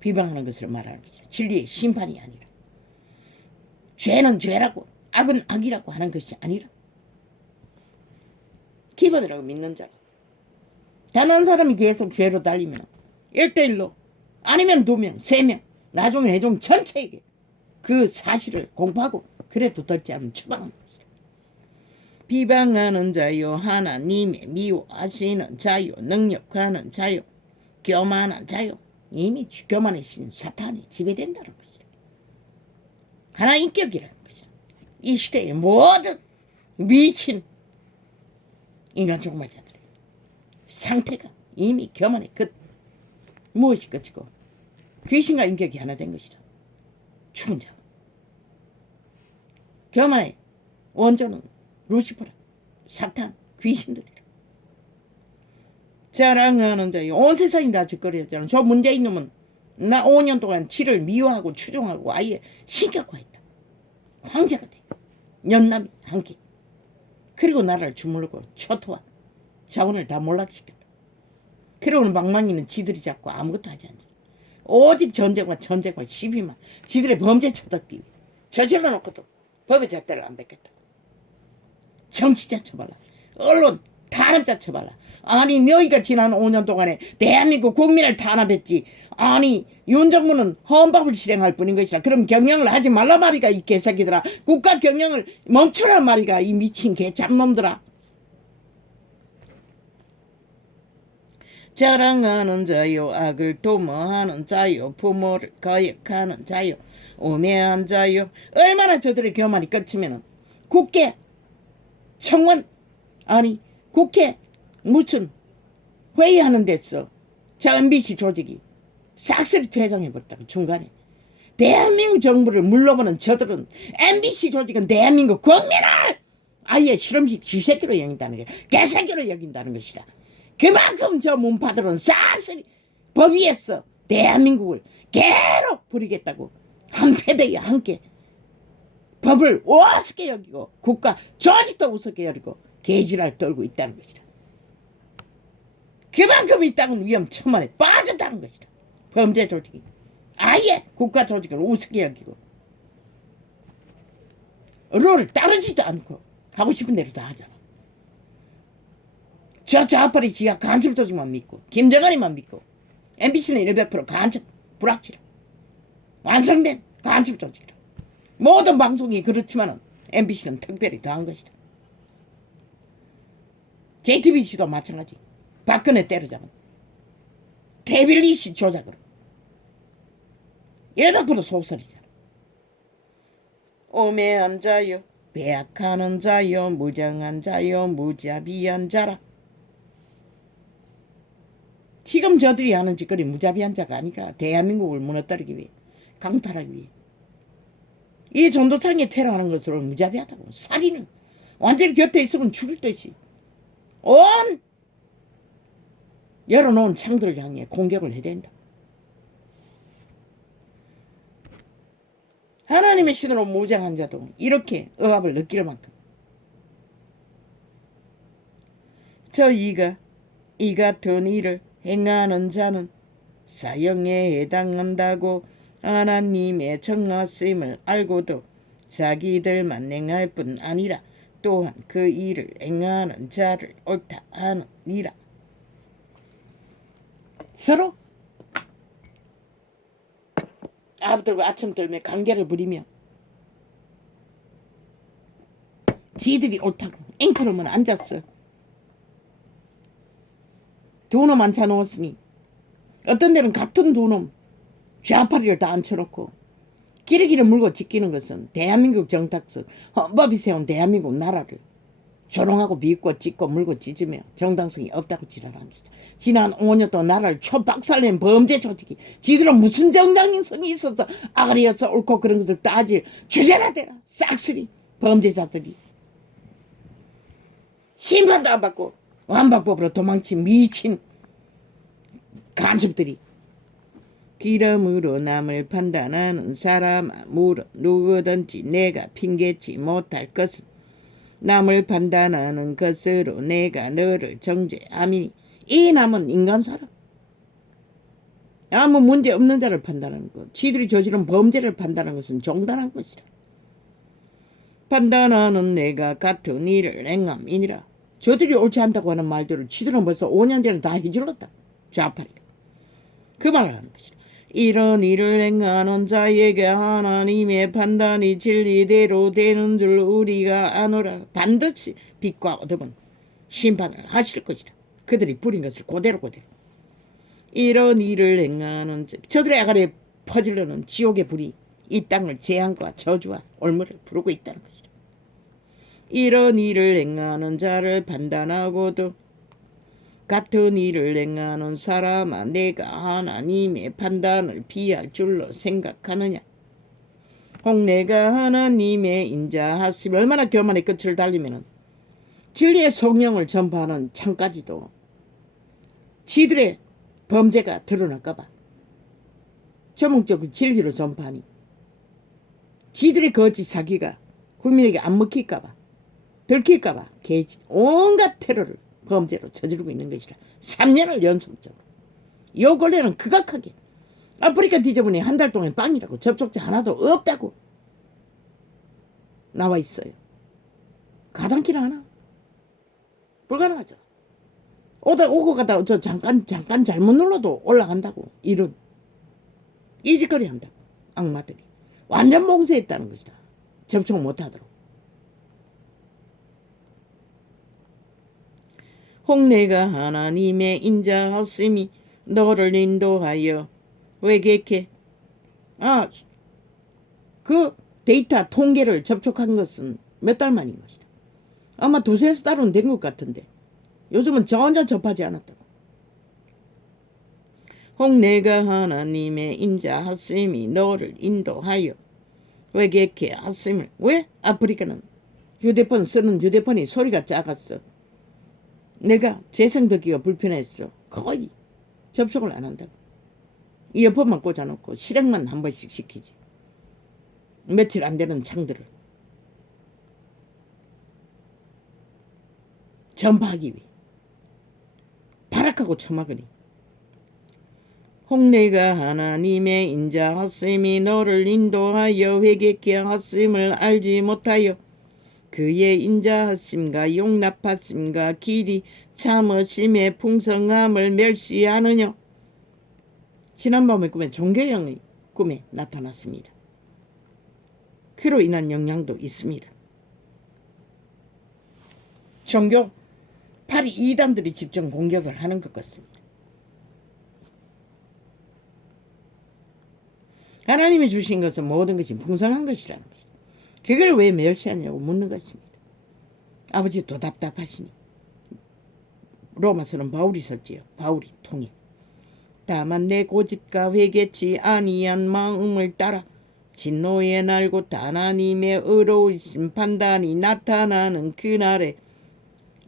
비방하는 것을 말하는 거죠. 진리의 심판이 아니라. 죄는 죄라고 악은 악이라고 하는 것이 아니라 기본이라고 믿는 자라. 단 한 사람이 계속 죄로 달리면 1대1로 아니면 2명, 3명 나중에 해종 전체에게 그 사실을 공부하고 그래도 듣지 않으면 추방합니다. 비방하는 자요 하나님의 미워하시는 자요 능력하는 자요 교만한 자요. 이미 교만의 신 사탄이 지배된다는 것이다. 하나 인격이라는 것이다. 이 시대의 모든 미친 인간 종말자들의 상태가 이미 교만의 끝 무엇이 끝이고 귀신과 인격이 하나 된 것이다. 죽은 자. 교만의 원조는 루시퍼라 사탄 귀신들이라. 자랑하는 자요 온 세상이 다 짓거리였잖아. 저 문재인 놈은 나 5년 동안 지를 미워하고 추종하고 아예 신격화했다. 황제가 돼. 연남이 함께. 그리고 나라를 주물르고 초토화 자원을 다 몰락시켰다. 그러고는 망망이는 지들이 잡고 아무것도 하지 않지. 오직 전쟁과 시비만 지들의 범죄 쳐닫기 위해 저질러 놓고도 법의 잣대를 안 뱉겠다. 정치자 쳐발라. 언론 탄압자 쳐발라. 아니 너희가 지난 5년 동안에 대한민국 국민을 탄압했지. 아니 윤정부는 헌법을 실행할 뿐인 것이라. 그럼 경영을 하지 말라 말이가 이 개새끼들아. 국가 경영을 멈추라 말이가 이 미친 개잡놈들아. 자랑하는 자요 악을 도모하는 자요 부모를 거역하는 자요 우매한 자요. 얼마나 저들의 교만이 끝이면은 국회 청원 아니 국회 무슨 회의하는 데서 저 MBC 조직이 싹쓸이 퇴장해버렸다고. 중간에 대한민국 정부를 물러보는 저들은 MBC 조직은 대한민국 국민을 아예 실험식 쥐새끼로 여긴다는 게 개새끼로 여긴다는 것이다. 그만큼 저 문파들은 싹쓸이 법 위에서 대한민국을 개로 부리겠다고 한패대에 함께 법을 우습게 여기고 국가 조직도 우습게 여기고 개지랄 떨고 있다는 것이다. 그만큼 이 땅은 위험천만에 빠졌다는 것이다. 범죄 조직이 아예 국가 조직을 우습게 여기고 룰을 따르지도 않고 하고 싶은 대로 다 하잖아. 저 좌파리 지하 간첩 조직만 믿고 김정은이만 믿고 MBC는 100% 간첩 불확실한 완성된 간첩 조직이라. 모든 방송이 그렇지만은 MBC는 특별히 더한 것이다. JTBC도 마찬가지. 박근혜 때려잡은 태빌리시 조작으로 100% 소설이잖아. 오매한 자요 배약하는 자요 무정한 자요 무자비한 자라. 지금 저들이 하는 짓거리 무자비한 자가 아니라 대한민국을 무너뜨리기 위해 강탈하기 위해 이 전도창에 테러하는 것으로 무자비하다고. 살인은 완전히 곁에 있으면 죽을 듯이 온 열어놓은 창들을 향해 공격을 해야 된다. 하나님의 신으로 무장한 자도 이렇게 억압을 느낄 만큼 저희가 이 같은 일을 행하는 자는 사형에 해당한다고 하나님의 정하심을 알고도 자기들만 행할 뿐 아니라 또한 그 일을 행하는 자를 옳다 하느니라. 서로 아부들과 아첨 들며 관계를 부리며 지들이 옳다고 앵커로만 앉았어. 두 놈 앉혀놓았으니 어떤 데는 같은 두 놈 좌파리를 다 앉혀놓고 기르기를 물고 지키는 것은 대한민국 정탁서 헌법이 세운 대한민국 나라를 조롱하고 비웃고 찢고 물고 찢으며 정당성이 없다고 지랄하는 것이다. 지난 5년 동안 나라를 초박살낸 범죄 조직이 지들은 무슨 정당성이 있어서 아가리여서 옳고 그런 것을 따질 주제나 되라. 싹쓸이 범죄자들이 심판도 안 받고 완박법으로 도망친 미친 간첩들이 기름으로 남을 판단하는 사람아 물어 누구든지 내가 핑계치 못할 것은 남을 판단하는 것으로 내가 너를 정죄함이니. 이 남은 인간사람. 아무 문제 없는 자를 판단하는 것. 지들이 저지른 범죄를 판단하는 것은 정당한 것이라. 판단하는 내가 같은 일을 행함이니라. 저들이 옳지 않다고 하는 말들을 지들은 벌써 5년 전에 다 해줄렀다. 좌파리가. 그 말을 하는 것이라. 이런 일을 행하는 자에게 하나님의 판단이 진리대로 되는 줄 우리가 아노라. 반드시 빛과 어둠은 심판을 하실 것이라. 그들이 부린 것을 그대로 이런 일을 행하는 자, 저들의 아가리에 퍼질러는 지옥의 불이 이 땅을 재앙과 저주와 올무를 부르고 있다는 것이라. 이런 일을 행하는 자를 판단하고도 같은 일을 행하는 사람아 내가 하나님의 판단을 피할 줄로 생각하느냐. 혹 내가 하나님의 인자하심. 얼마나 교만의 끝을 달리면은 진리의 성령을 전파하는 창까지도 지들의 범죄가 드러날까봐 조목적 진리로 전파하니 지들의 거짓 사기가 국민에게 안 먹힐까봐 들킬까봐 온갖 테러를 범죄로 저지르고 있는 것이라. 3년을 연속적으로 요 근래는 극악하게 아프리카 뒤져보니 한 달 동안 빵이라고 접촉자 하나도 없다고 나와 있어요. 가당키나 하나? 불가능하죠. 오고 가다 저 잠깐 잘못 눌러도 올라간다고. 이런 이 짓거리 한다고. 악마들이 완전 봉쇄했다는 것이다. 접촉 못하도록. 혹 내가 하나님의 인자하심이 너를 인도하여 외계케. 그 데이터 통계를 접촉한 것은 몇 달 만인 것이다. 아마 2-3달은 된 것 같은데 요즘은 전혀 접하지 않았다고. 혹 내가 하나님의 인자하심이 너를 인도하여 외계케 하심을. 왜? 아프리카는 휴대폰 쓰는 휴대폰이 소리가 작았어. 내가 재생 듣기가 불편했어. 거의 접촉을 안 한다고. 이어폰만 꽂아놓고 실행만 한 번씩 시키지. 며칠 안 되는 창들을 전파하기 위해 발악하고 처막으니. 혹 내가 하나님의 인자하심이 너를 인도하여 회개케 하심을 알지 못하여 그의 인자하심과 용납하심과 길이 참으심의 풍성함을 멸시하느냐. 지난밤의 꿈에 종교형의 꿈에 나타났습니다. 그로 인한 영향도 있습니다. 종교 파리 이단들이 집중 공격을 하는 것 같습니다. 하나님이 주신 것은 모든 것이 풍성한 것이라는 것입니다. 그걸 왜 멸시하냐고 묻는 것입니다. 아버지도 답답하시니 로마서는 바울이 썼지요. 바울이 통해 다만 내 고집과 회개치 아니한 마음을 따라 진노의 날 곧 하나님의 의로우신 판단이 나타나는 그날에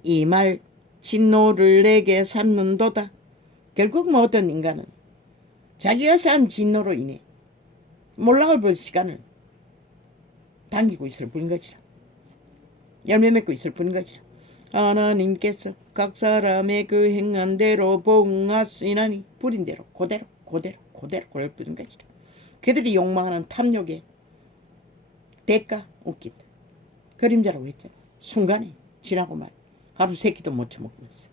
이 말 진노를 내게 샀는도다. 결국 모든 인간은 자기가 산 진노로 인해 몰락을 볼 시간을 당기고 있을 뿐인 것이라. 열매 맺고 있을 뿐인 것이라. 하나님께서 각 사람의 그 행한 대로 보응하시나니 부린 대로 그대로 그럴 뿐인 것이라. 그들이 욕망하는 탐욕의 대가 웃기다. 그림자라고 했잖아. 순간에 지나고 말 하루 3끼도 못 처먹었어.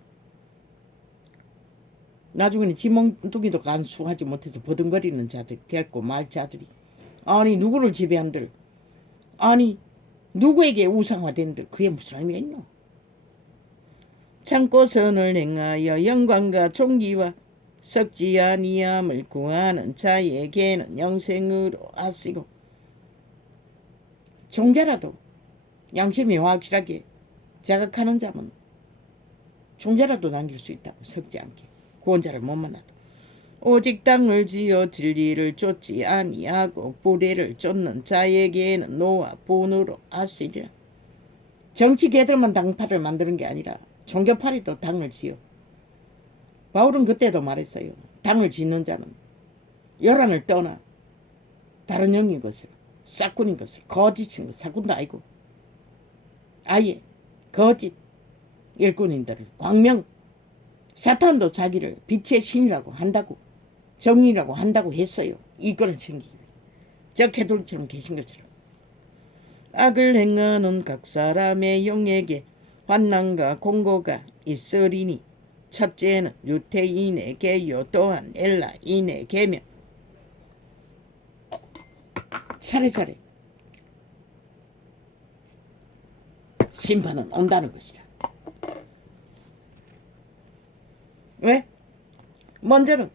나중에는 지몽둥이도 간수하지 못해서 버둥거리는 자들, 데리고 말 자들이 아니 누구를 지배한들, 아니 누구에게 우상화된들, 그게 무슨 의미가 있노? 참고 선을 행하여 영광과 존귀와 썩지 아니함을 구하는 자에게는 영생으로 하시고. 종자라도 양심이 확실하게 자각하는 자면 중자라도 남길 수 있다고. 섞지 않게 구원자를 못 만나도. 오직 땅을 지어 진리를 쫓지 아니하고 불의를 쫓는 자에게는 노와 분으로 아시리라. 정치 개들만 당파를 만드는 게 아니라 종교파리도 당을 지어. 바울은 그때도 말했어요. 당을 짓는 자는 열한을 떠나 다른 영인 것을, 싹군인 것을, 거짓인 것, 싹군도 아니고 아예 거짓 일꾼인들을 광명, 사탄도 자기를 빛의 신이라고 한다고, 정의라고 한다고 했어요. 이권을 챙기기 위해. 저 개돌처럼 계신 것처럼. 악을 행하는 각 사람의 영에게 환난과 공고가 있으리니 첫째는 유태인에게요 또한 엘라인에게며. 차례차례 심판은 온다는 것이다. 왜? 먼저는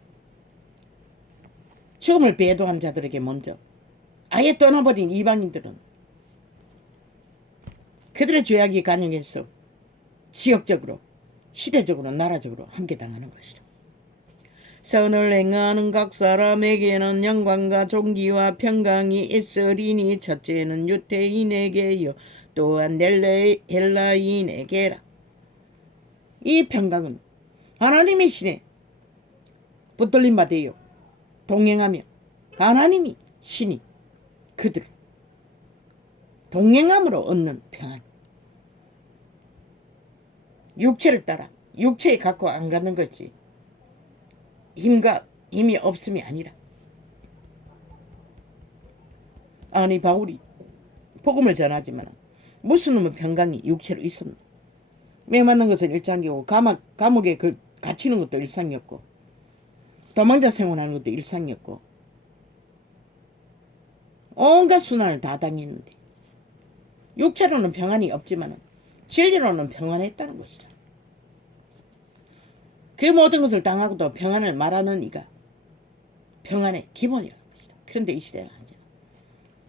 죽음을 배도한 자들에게 먼저, 아예 떠나버린 이방인들은 그들의 죄악이 간영해서 지역적으로, 시대적으로, 나라적으로 함께 당하는 것이다. 선을 행하는 각 사람에게는 영광과 존귀와 평강이 있으리니 첫째는 유태인에게요 또한 헬라인에게라. 이 평강은 하나님의 신에 붙들림 받아요. 동행하며 하나님이 신이 그들을 동행함으로 얻는 평안. 육체를 따라 육체에 갖고 안 가는 거지. 힘이 없음이 아니라. 아니 바울이 복음을 전하지만 무슨 놈의 평강이 육체로 있었나. 매 맞는 것은 일상이고 감옥에 갇히는 것도 일상이었고 도망자 생활하는 것도 일상이었고 온갖 순환을 다 당했는데 육체로는 평안이 없지만 진리로는 평안했다는 것이다. 그 모든 것을 당하고도 평안을 말하는 이가 평안의 기본이라는 것이다. 그런데 이 시대는 아니잖아.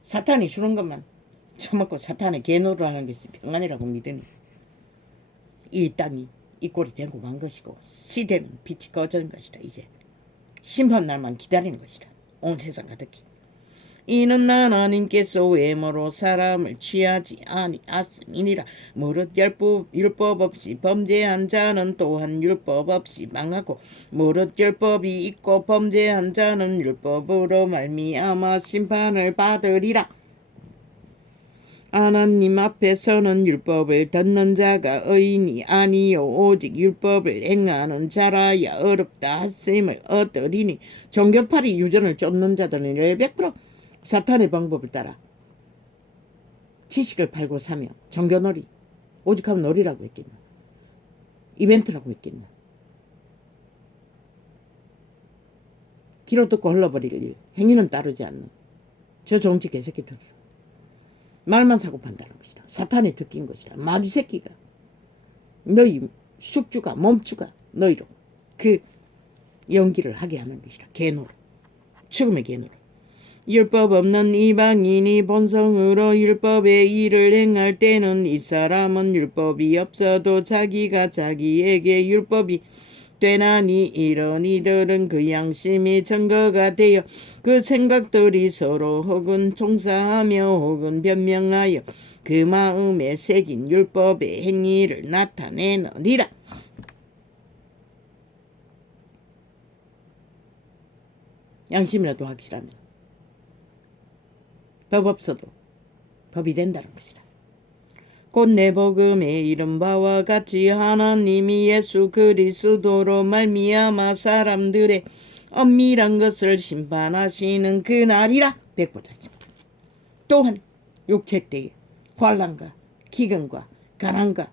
사탄이 주는 것만 처먹고 사탄의 계노를 하는 것이 평안이라고 믿으니 이 땅이 이 꼴이 되고 만 것이고 시대는 빛이 꺼지는 것이다. 이제 심판날만 기다리는 것이다. 온 세상 가득히. 이는 하나님께서 외모로 사람을 취하지 아니하심이니라. 무릇 율법 없이 범죄한 자는 또한 율법 없이 망하고 무릇 율법이 있고 범죄한 자는 율법으로 말미암아 심판을 받으리라. 하나님 앞에서는 율법을 듣는 자가 의인이 아니요 오직 율법을 행하는 자라야 어렵다 하심을 얻으리니. 종교파리 유전을 쫓는 자들은 100% 사탄의 방법을 따라 지식을 팔고 사며 종교놀이, 오직 하면 놀이라고 했겠나, 이벤트라고 했겠나, 귀로 듣고 흘러버릴 일, 행위는 따르지 않는 저 정치 개새끼들 말만 사고 판다는 것이다. 사탄에 듣긴 것이다. 마귀 새끼가 너희 숙주가 몸주가 너희로 그 연기를 하게 하는 것이다. 개노로, 죽음의 개노로. 율법 없는 이방인이 본성으로 율법의 일을 행할 때는 이 사람은 율법이 없어도 자기가 자기에게 율법이 되나니 이런 이들은 그 양심이 증거가 되어 그 생각들이 서로 혹은 총사하며 혹은 변명하여 그 마음에 새긴 율법의 행위를 나타내느니라. 양심이라도 확실하면 법 없어도 법이 된다는 것이다. 곧 내 복음에 이른 바와 같이 하나님이 예수 그리스도로 말미암아 사람들의 엄밀한 것을 심판하시는 그날이라. 백보자지. 또한 육체 때에 환난과 기근과 가난과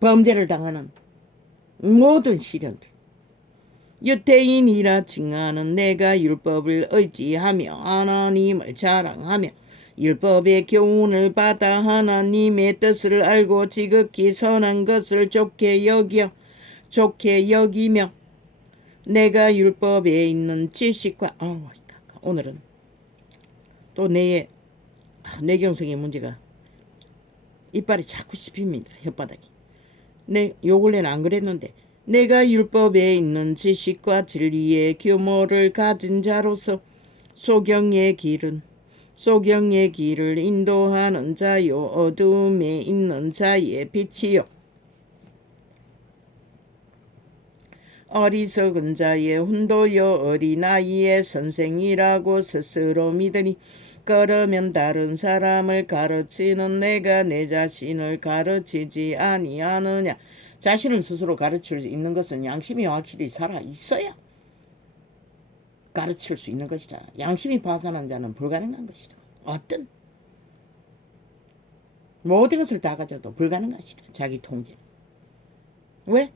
범죄를 당하는 모든 시련들, 유태인이라 칭하는 내가 율법을 의지하며 하나님을 자랑하며 율법의 교훈을 받아 하나님의 뜻을 알고 지극히 선한 것을 좋게 여기며 내가 율법에 있는 지식과 오늘은 또 내 경성의 문제가 이빨이 자꾸 씹힙니다. 혓바닥이. 요 근래는 안 그랬는데 내가 율법에 있는 지식과 진리의 규모를 가진 자로서 소경의 길을 인도하는 자요 어둠에 있는 자의 빛이요 어리석은 자의 훈도요 어린아이의 선생이라고 스스로 믿으니 그러면 다른 사람을 가르치는 내가 내 자신을 가르치지 아니하느냐. 자신을 스스로 가르칠 수 있는 것은 양심이 확실히 살아 있어야 가르칠 수 있는 것이다. 양심이 파산한 자는 불가능한 것이다. 모든 것을 다 가져도 불가능한 것이다. 자기 통제. 왜?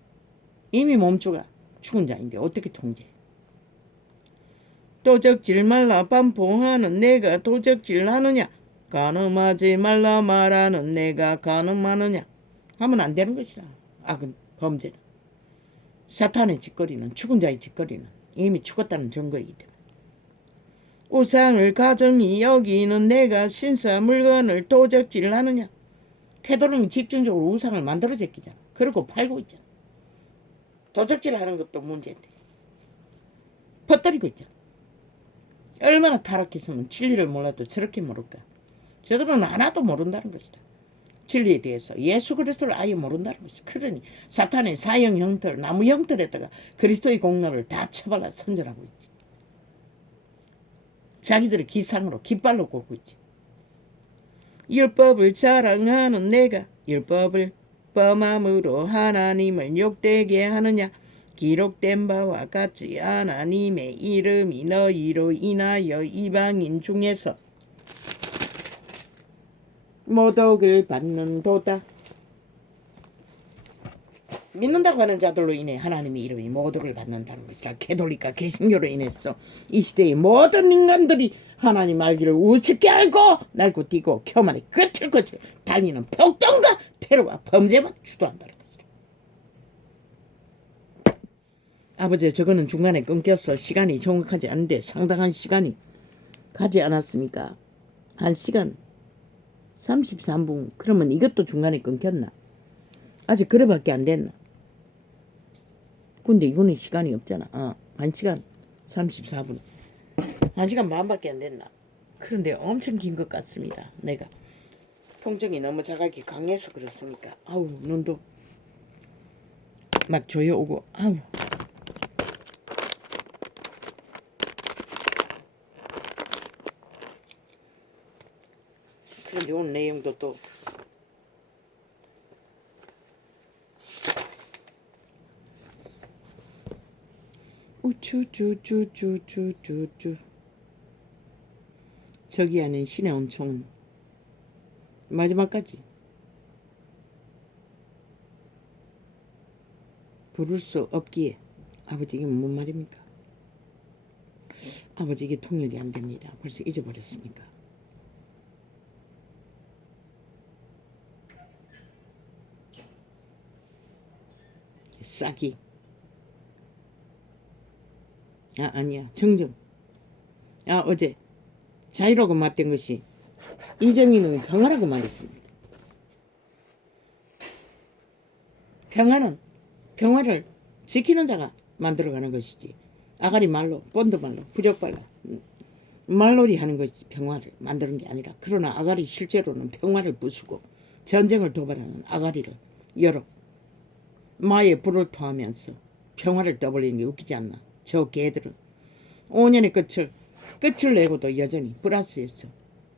이미 몸주가 죽은 자인데 어떻게 통제해? 도적질 말라 반포하는 내가 도적질 하느냐? 간음하지 말라 말하는 내가 간음하느냐? 하면 안 되는 것이다. 악은, 범죄는. 사탄의 짓거리는, 죽은 자의 짓거리는 이미 죽었다는 증거이기 때문에. 우상을 가정히 여기는 내가 신사 물건을 도적질 하느냐? 캐도링이 집중적으로 우상을 만들어 제끼잖아. 그러고 팔고 있잖아. 도적질 하는 것도 문제인데. 퍼뜨리고 있잖아. 얼마나 타락했으면 진리를 몰라도 저렇게 모를까. 저들은 하나도 모른다는 것이다. 진리에 대해서 예수 그리스도를 아예 모른다는 것이다. 그러니 사탄의 사형 형들, 나무 형들에다가 그리스도의 공로를 다 처발라 선전하고 있지. 자기들의 기상으로 깃발로 꽂고 있지. 율법을 자랑하는 내가 율법을 범함으로 하나님을 욕되게 하느냐. 기록된 바와 같이 하나님의 이름이 너희로 인하여 이방인 중에서 모독을 받는도다. 믿는다고 하는 자들로 인해 하나님의 이름이 모독을 받는다는 것이라. 캐톨릭과 개신교로 인해서 이 시대의 모든 인간들이 하나님 알기를 우습게 알고 날고 뛰고 교만의 끝을 거쳐 달리는 폭동과 테러와 범죄만 주도한다는 것이라. 아버지, 저거는 중간에 끊겼어. 시간이 정확하지 않은데 상당한 시간이 가지 않았습니까? 1시간 33분. 그러면 이것도 중간에 끊겼나? 아직 그래밖에 안 됐나? 근데 이거는 시간이 없잖아. 1시간 34분. 1시간 반밖에 안 됐나? 그런데 엄청 긴 것 같습니다. 내가 통증이 너무 자각이 강해서 그렇습니까? 아우, 눈도 막 조여오고. 아우. 그런데 오늘 내용도 또 우쭈쭈쭈쭈쭈쭈쭈 저기 하는 신의 은총은 마지막까지 부를 수 없기에. 아버지, 이게 뭔 말입니까? 아버지, 이게 통역이 안 됩니다. 벌써 잊어버렸습니까? 싹이. 아니야. 정정. 어제 자유라고 맞댄 것이 이정희는 평화라고 말했습니다. 평화를 지키는 자가 만들어가는 것이지. 아가리 말로, 본드 말로, 부적발로 말놀이 하는 것이 평화를 만드는 게 아니라. 그러나 아가리 실제로는 평화를 부수고 전쟁을 도발하는 아가리를 여러 마에 불을 토하면서 평화를 떠벌리는 게 웃기지 않나. 저 개들은 5년의 끝을 내고도 여전히 프랑스에서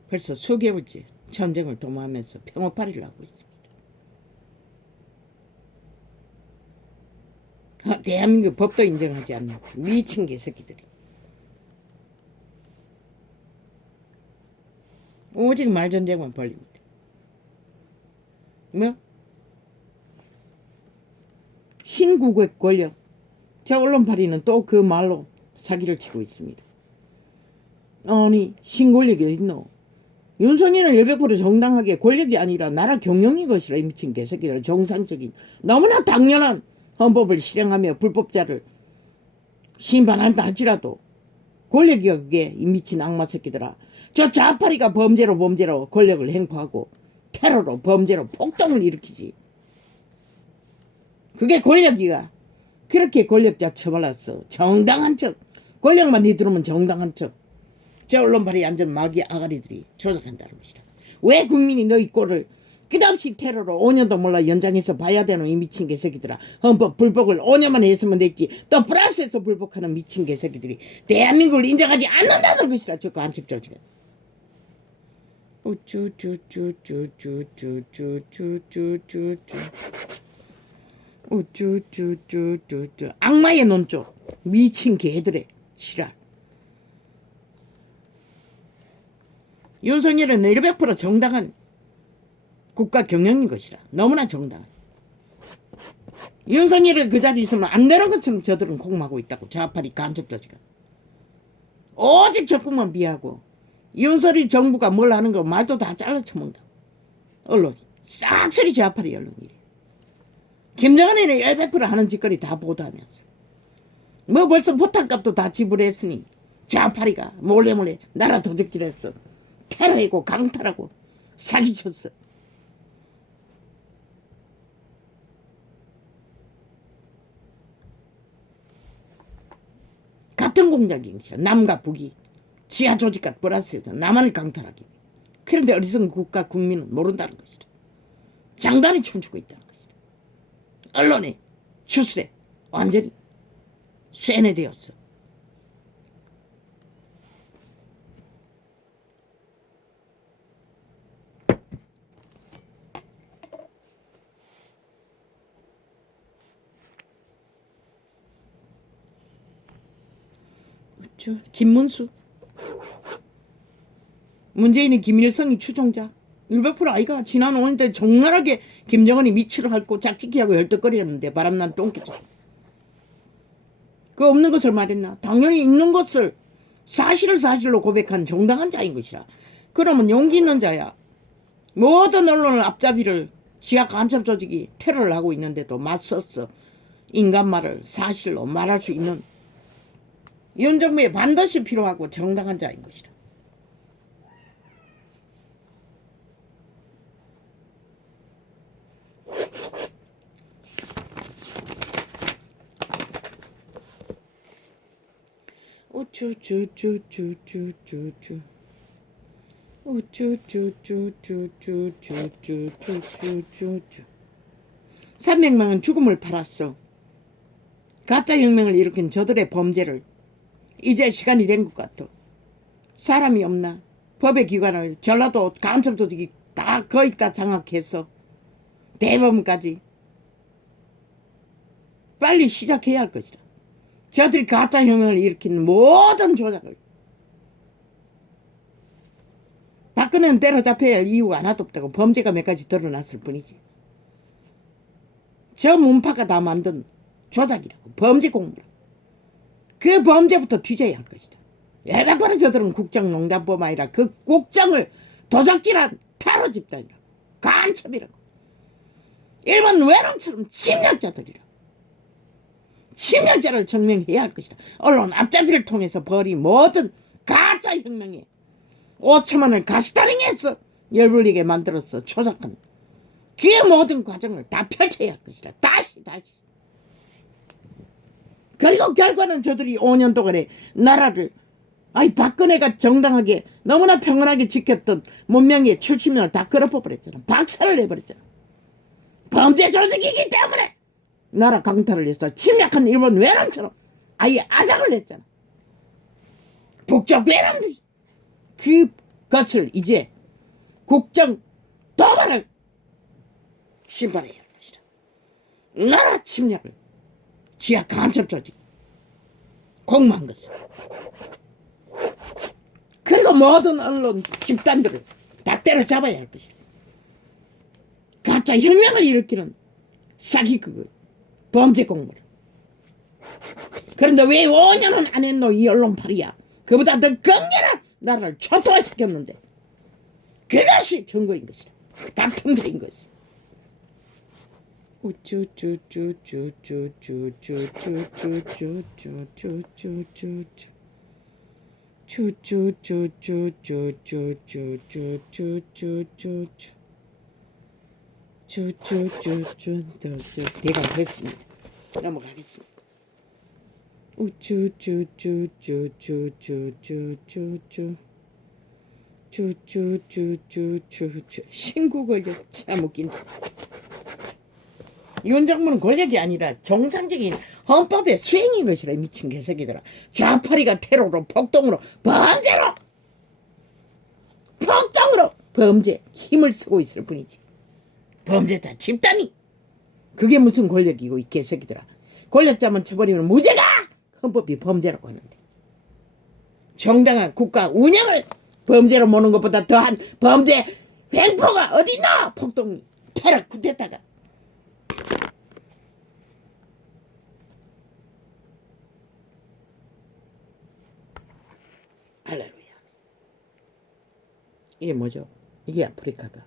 벌써 수개월째 전쟁을 도모하면서 평화파리를 하고 있습니다. 대한민국 법도 인정하지 않는 미친 개새끼들이 오직 말전쟁만 벌립니다. 뭐? 신국의 권력. 저 언론파리는 또 그 말로 사기를 치고 있습니다. 아니, 신권력이 있노? 윤석열은 100% 정당하게 권력이 아니라 나라 경영인 것이라. 이 미친 개새끼들. 정상적인 너무나 당연한 헌법을 실행하며 불법자를 심판한다 할지라도 권력이야 그게. 이 미친 악마 새끼들아. 저 좌파리가 범죄로 권력을 행포하고 테러로 범죄로 폭동을 일으키지. 그게 권력이가. 그렇게 권력자 처벌했어. 정당한 척. 권력만 이들으면 정당한 척. 저 언론발이 앉은 마귀 아가리들이 조작한다는 것이다. 왜 국민이 너희 꼴을 끝없이 테러로 5년도 몰라 연장해서 봐야 되는 이 미친 개새끼들아. 헌법 불복을 5년만 했으면 됐지. 또 플러스해서 불복하는 미친 개새끼들이 대한민국을 인정하지 않는다는 것이다. 저 간첩 조직은. 악마의 논조. 미친 개들의 지랄. 윤석열은 100% 정당한 국가 경영인 것이라. 너무나 정당한. 윤석열을 그 자리에 있으면 안 되는 것처럼 저들은 공모하고 있다고. 좌파리 간첩조직은. 오직 적국만 비하고 윤석열 정부가 뭘 하는 거 말도 다 잘라쳐먹는다고. 언론이. 싹쓸이 좌파리 언론이래. 김정은이는 100% 하는 짓거리 다 보도하면서. 뭐 벌써 포탄값도 다 지불했으니 좌파리가 몰래 나라 도적질했어. 테러하고 강탈하고 사기쳤어. 같은 공작인 것이야. 남과 북이 지하 조직과 플러스해서 남한을 강탈하기. 그런데 어리석은 국가 국민은 모른다는 것이다. 장단이 춤추고 있다는 것이다. 언론의 추술에 완전히 쇠뇌되었어. 김문수 문재인의 김일성이 추종자 100% 아이가. 지난 5년 때 적나라하게 김정은이 미치를 핥고 짝짓기하고 열떡거리였는데 바람난 똥개처럼. 그 없는 것을 말했나. 당연히 있는 것을 사실을 사실로 고백한 정당한 자인 것이라. 그러면 용기 있는 자야. 모든 언론을 앞잡이를 지하 간첩 조직이 테러를 하고 있는데도 맞섰어. 인간 말을 사실로 말할 수 있는 윤정부에 반드시 필요하고 정당한 자인 것이다. 오쭈쭈쭈쭈쭈쭈쭈 300명은 죽음을 팔았어. 가짜 혁명을 일으킨 저들의 범죄를 이제 시간이 된 것 같아. 사람이 없나? 법의 기관을 전라도 간첩 조직이 다 거의 다 장악해서 대법원까지 빨리 시작해야 할 것이다. 저들이 가짜 혁명을 일으킨 모든 조작을 박근혜는 때려잡혀야 할 이유가 하나도 없다고. 범죄가 몇 가지 드러났을 뿐이지. 저 문파가 다 만든 조작이라고. 범죄 공무라고. 그 범죄부터 뒤져야 할 것이다. 100% 저들은 국정농단법 아니라 그 국정을 도적질한 테러 집단이라고. 간첩이라고. 일본 외놈처럼 침략자들이라고. 침략자를 증명해야 할 것이다. 언론 앞잡이를 통해서 벌인 모든 가짜 혁명에 5천만을 가시다링해서 열불리게 만들어서 조작한 그 모든 과정을 다 펼쳐야 할 것이다. 다시. 그리고 결과는 저들이 5년 동안에 나라를 박근혜가 정당하게 너무나 평온하게 지켰던 문명의 70년을 다 끌어버렸잖아. 박살을 내버렸잖아. 범죄 조직이기 때문에 나라 강탈을 해서 침략한 일본 외람처럼 아예 아작을 냈잖아. 북쪽 외람들이 그것을 이제 국정 도발을 심판해야 할 것이다. 나라 침략을 지하 간첩 조직이 공모한 것을. 그리고 모든 언론 집단들을 다 때려잡아야 할 것이다. 가짜 혁명을 일으키는 사기극을 범죄 공모를. 그런데 왜 5년은 안 했노 이 언론팔이야. 그보다 더 강렬한 나라를 초토화시켰는데 그것이 증거인 것이다. 같은 배인 것이. 대강 됐습니다. 넘어가겠습니다. 신구 권력 참 웃긴다. 이 원장문은 권력이 아니라 정상적인 헌법의 수행인 것이라 미친 개새끼들아. 좌파리가 테러로 폭동으로 폭동으로 범죄 힘을 쓰고 있을 뿐이지. 범죄자 집단이 그게 무슨 권력이고 이 개새끼들아. 권력자만 쳐버리면 무죄가 헌법이 범죄라고 하는데 정당한 국가 운영을 범죄로 모는 것보다 더한 범죄 횡포가 어디 있나. 폭동 테러 쿠데타가. 할렐루야. 이게 뭐죠? 이게 아프리카가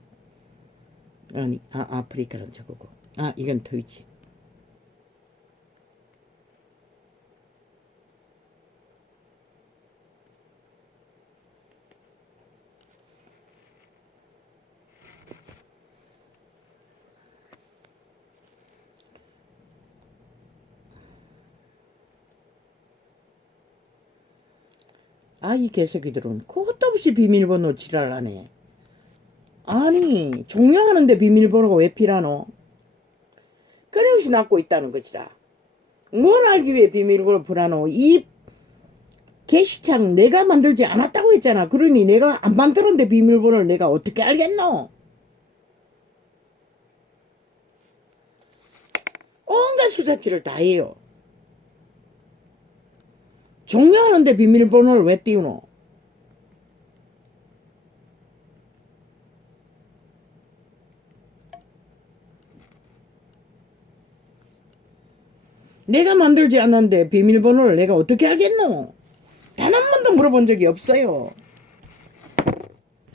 아니 아프리카는 저거고 이건 터이지. 이 개새끼들은 그것도 없이 비밀번호 지랄하네. 아니 종료하는데 비밀번호가 왜 필요하노? 끊임없이 낳고 있다는 것이라. 뭘 알기 위해 비밀번호 불하노? 이 게시창 내가 만들지 않았다고 했잖아. 그러니 내가 안 만들었는데 비밀번호를 내가 어떻게 알겠노? 온갖 수사치를 다 해요. 종료하는데 비밀번호를 왜 띄우노? 내가 만들지 않았는데 비밀번호를 내가 어떻게 알겠노? 단 한 번도 물어본 적이 없어요.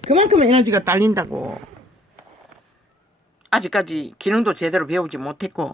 그만큼 에너지가 딸린다고. 아직까지 기능도 제대로 배우지 못했고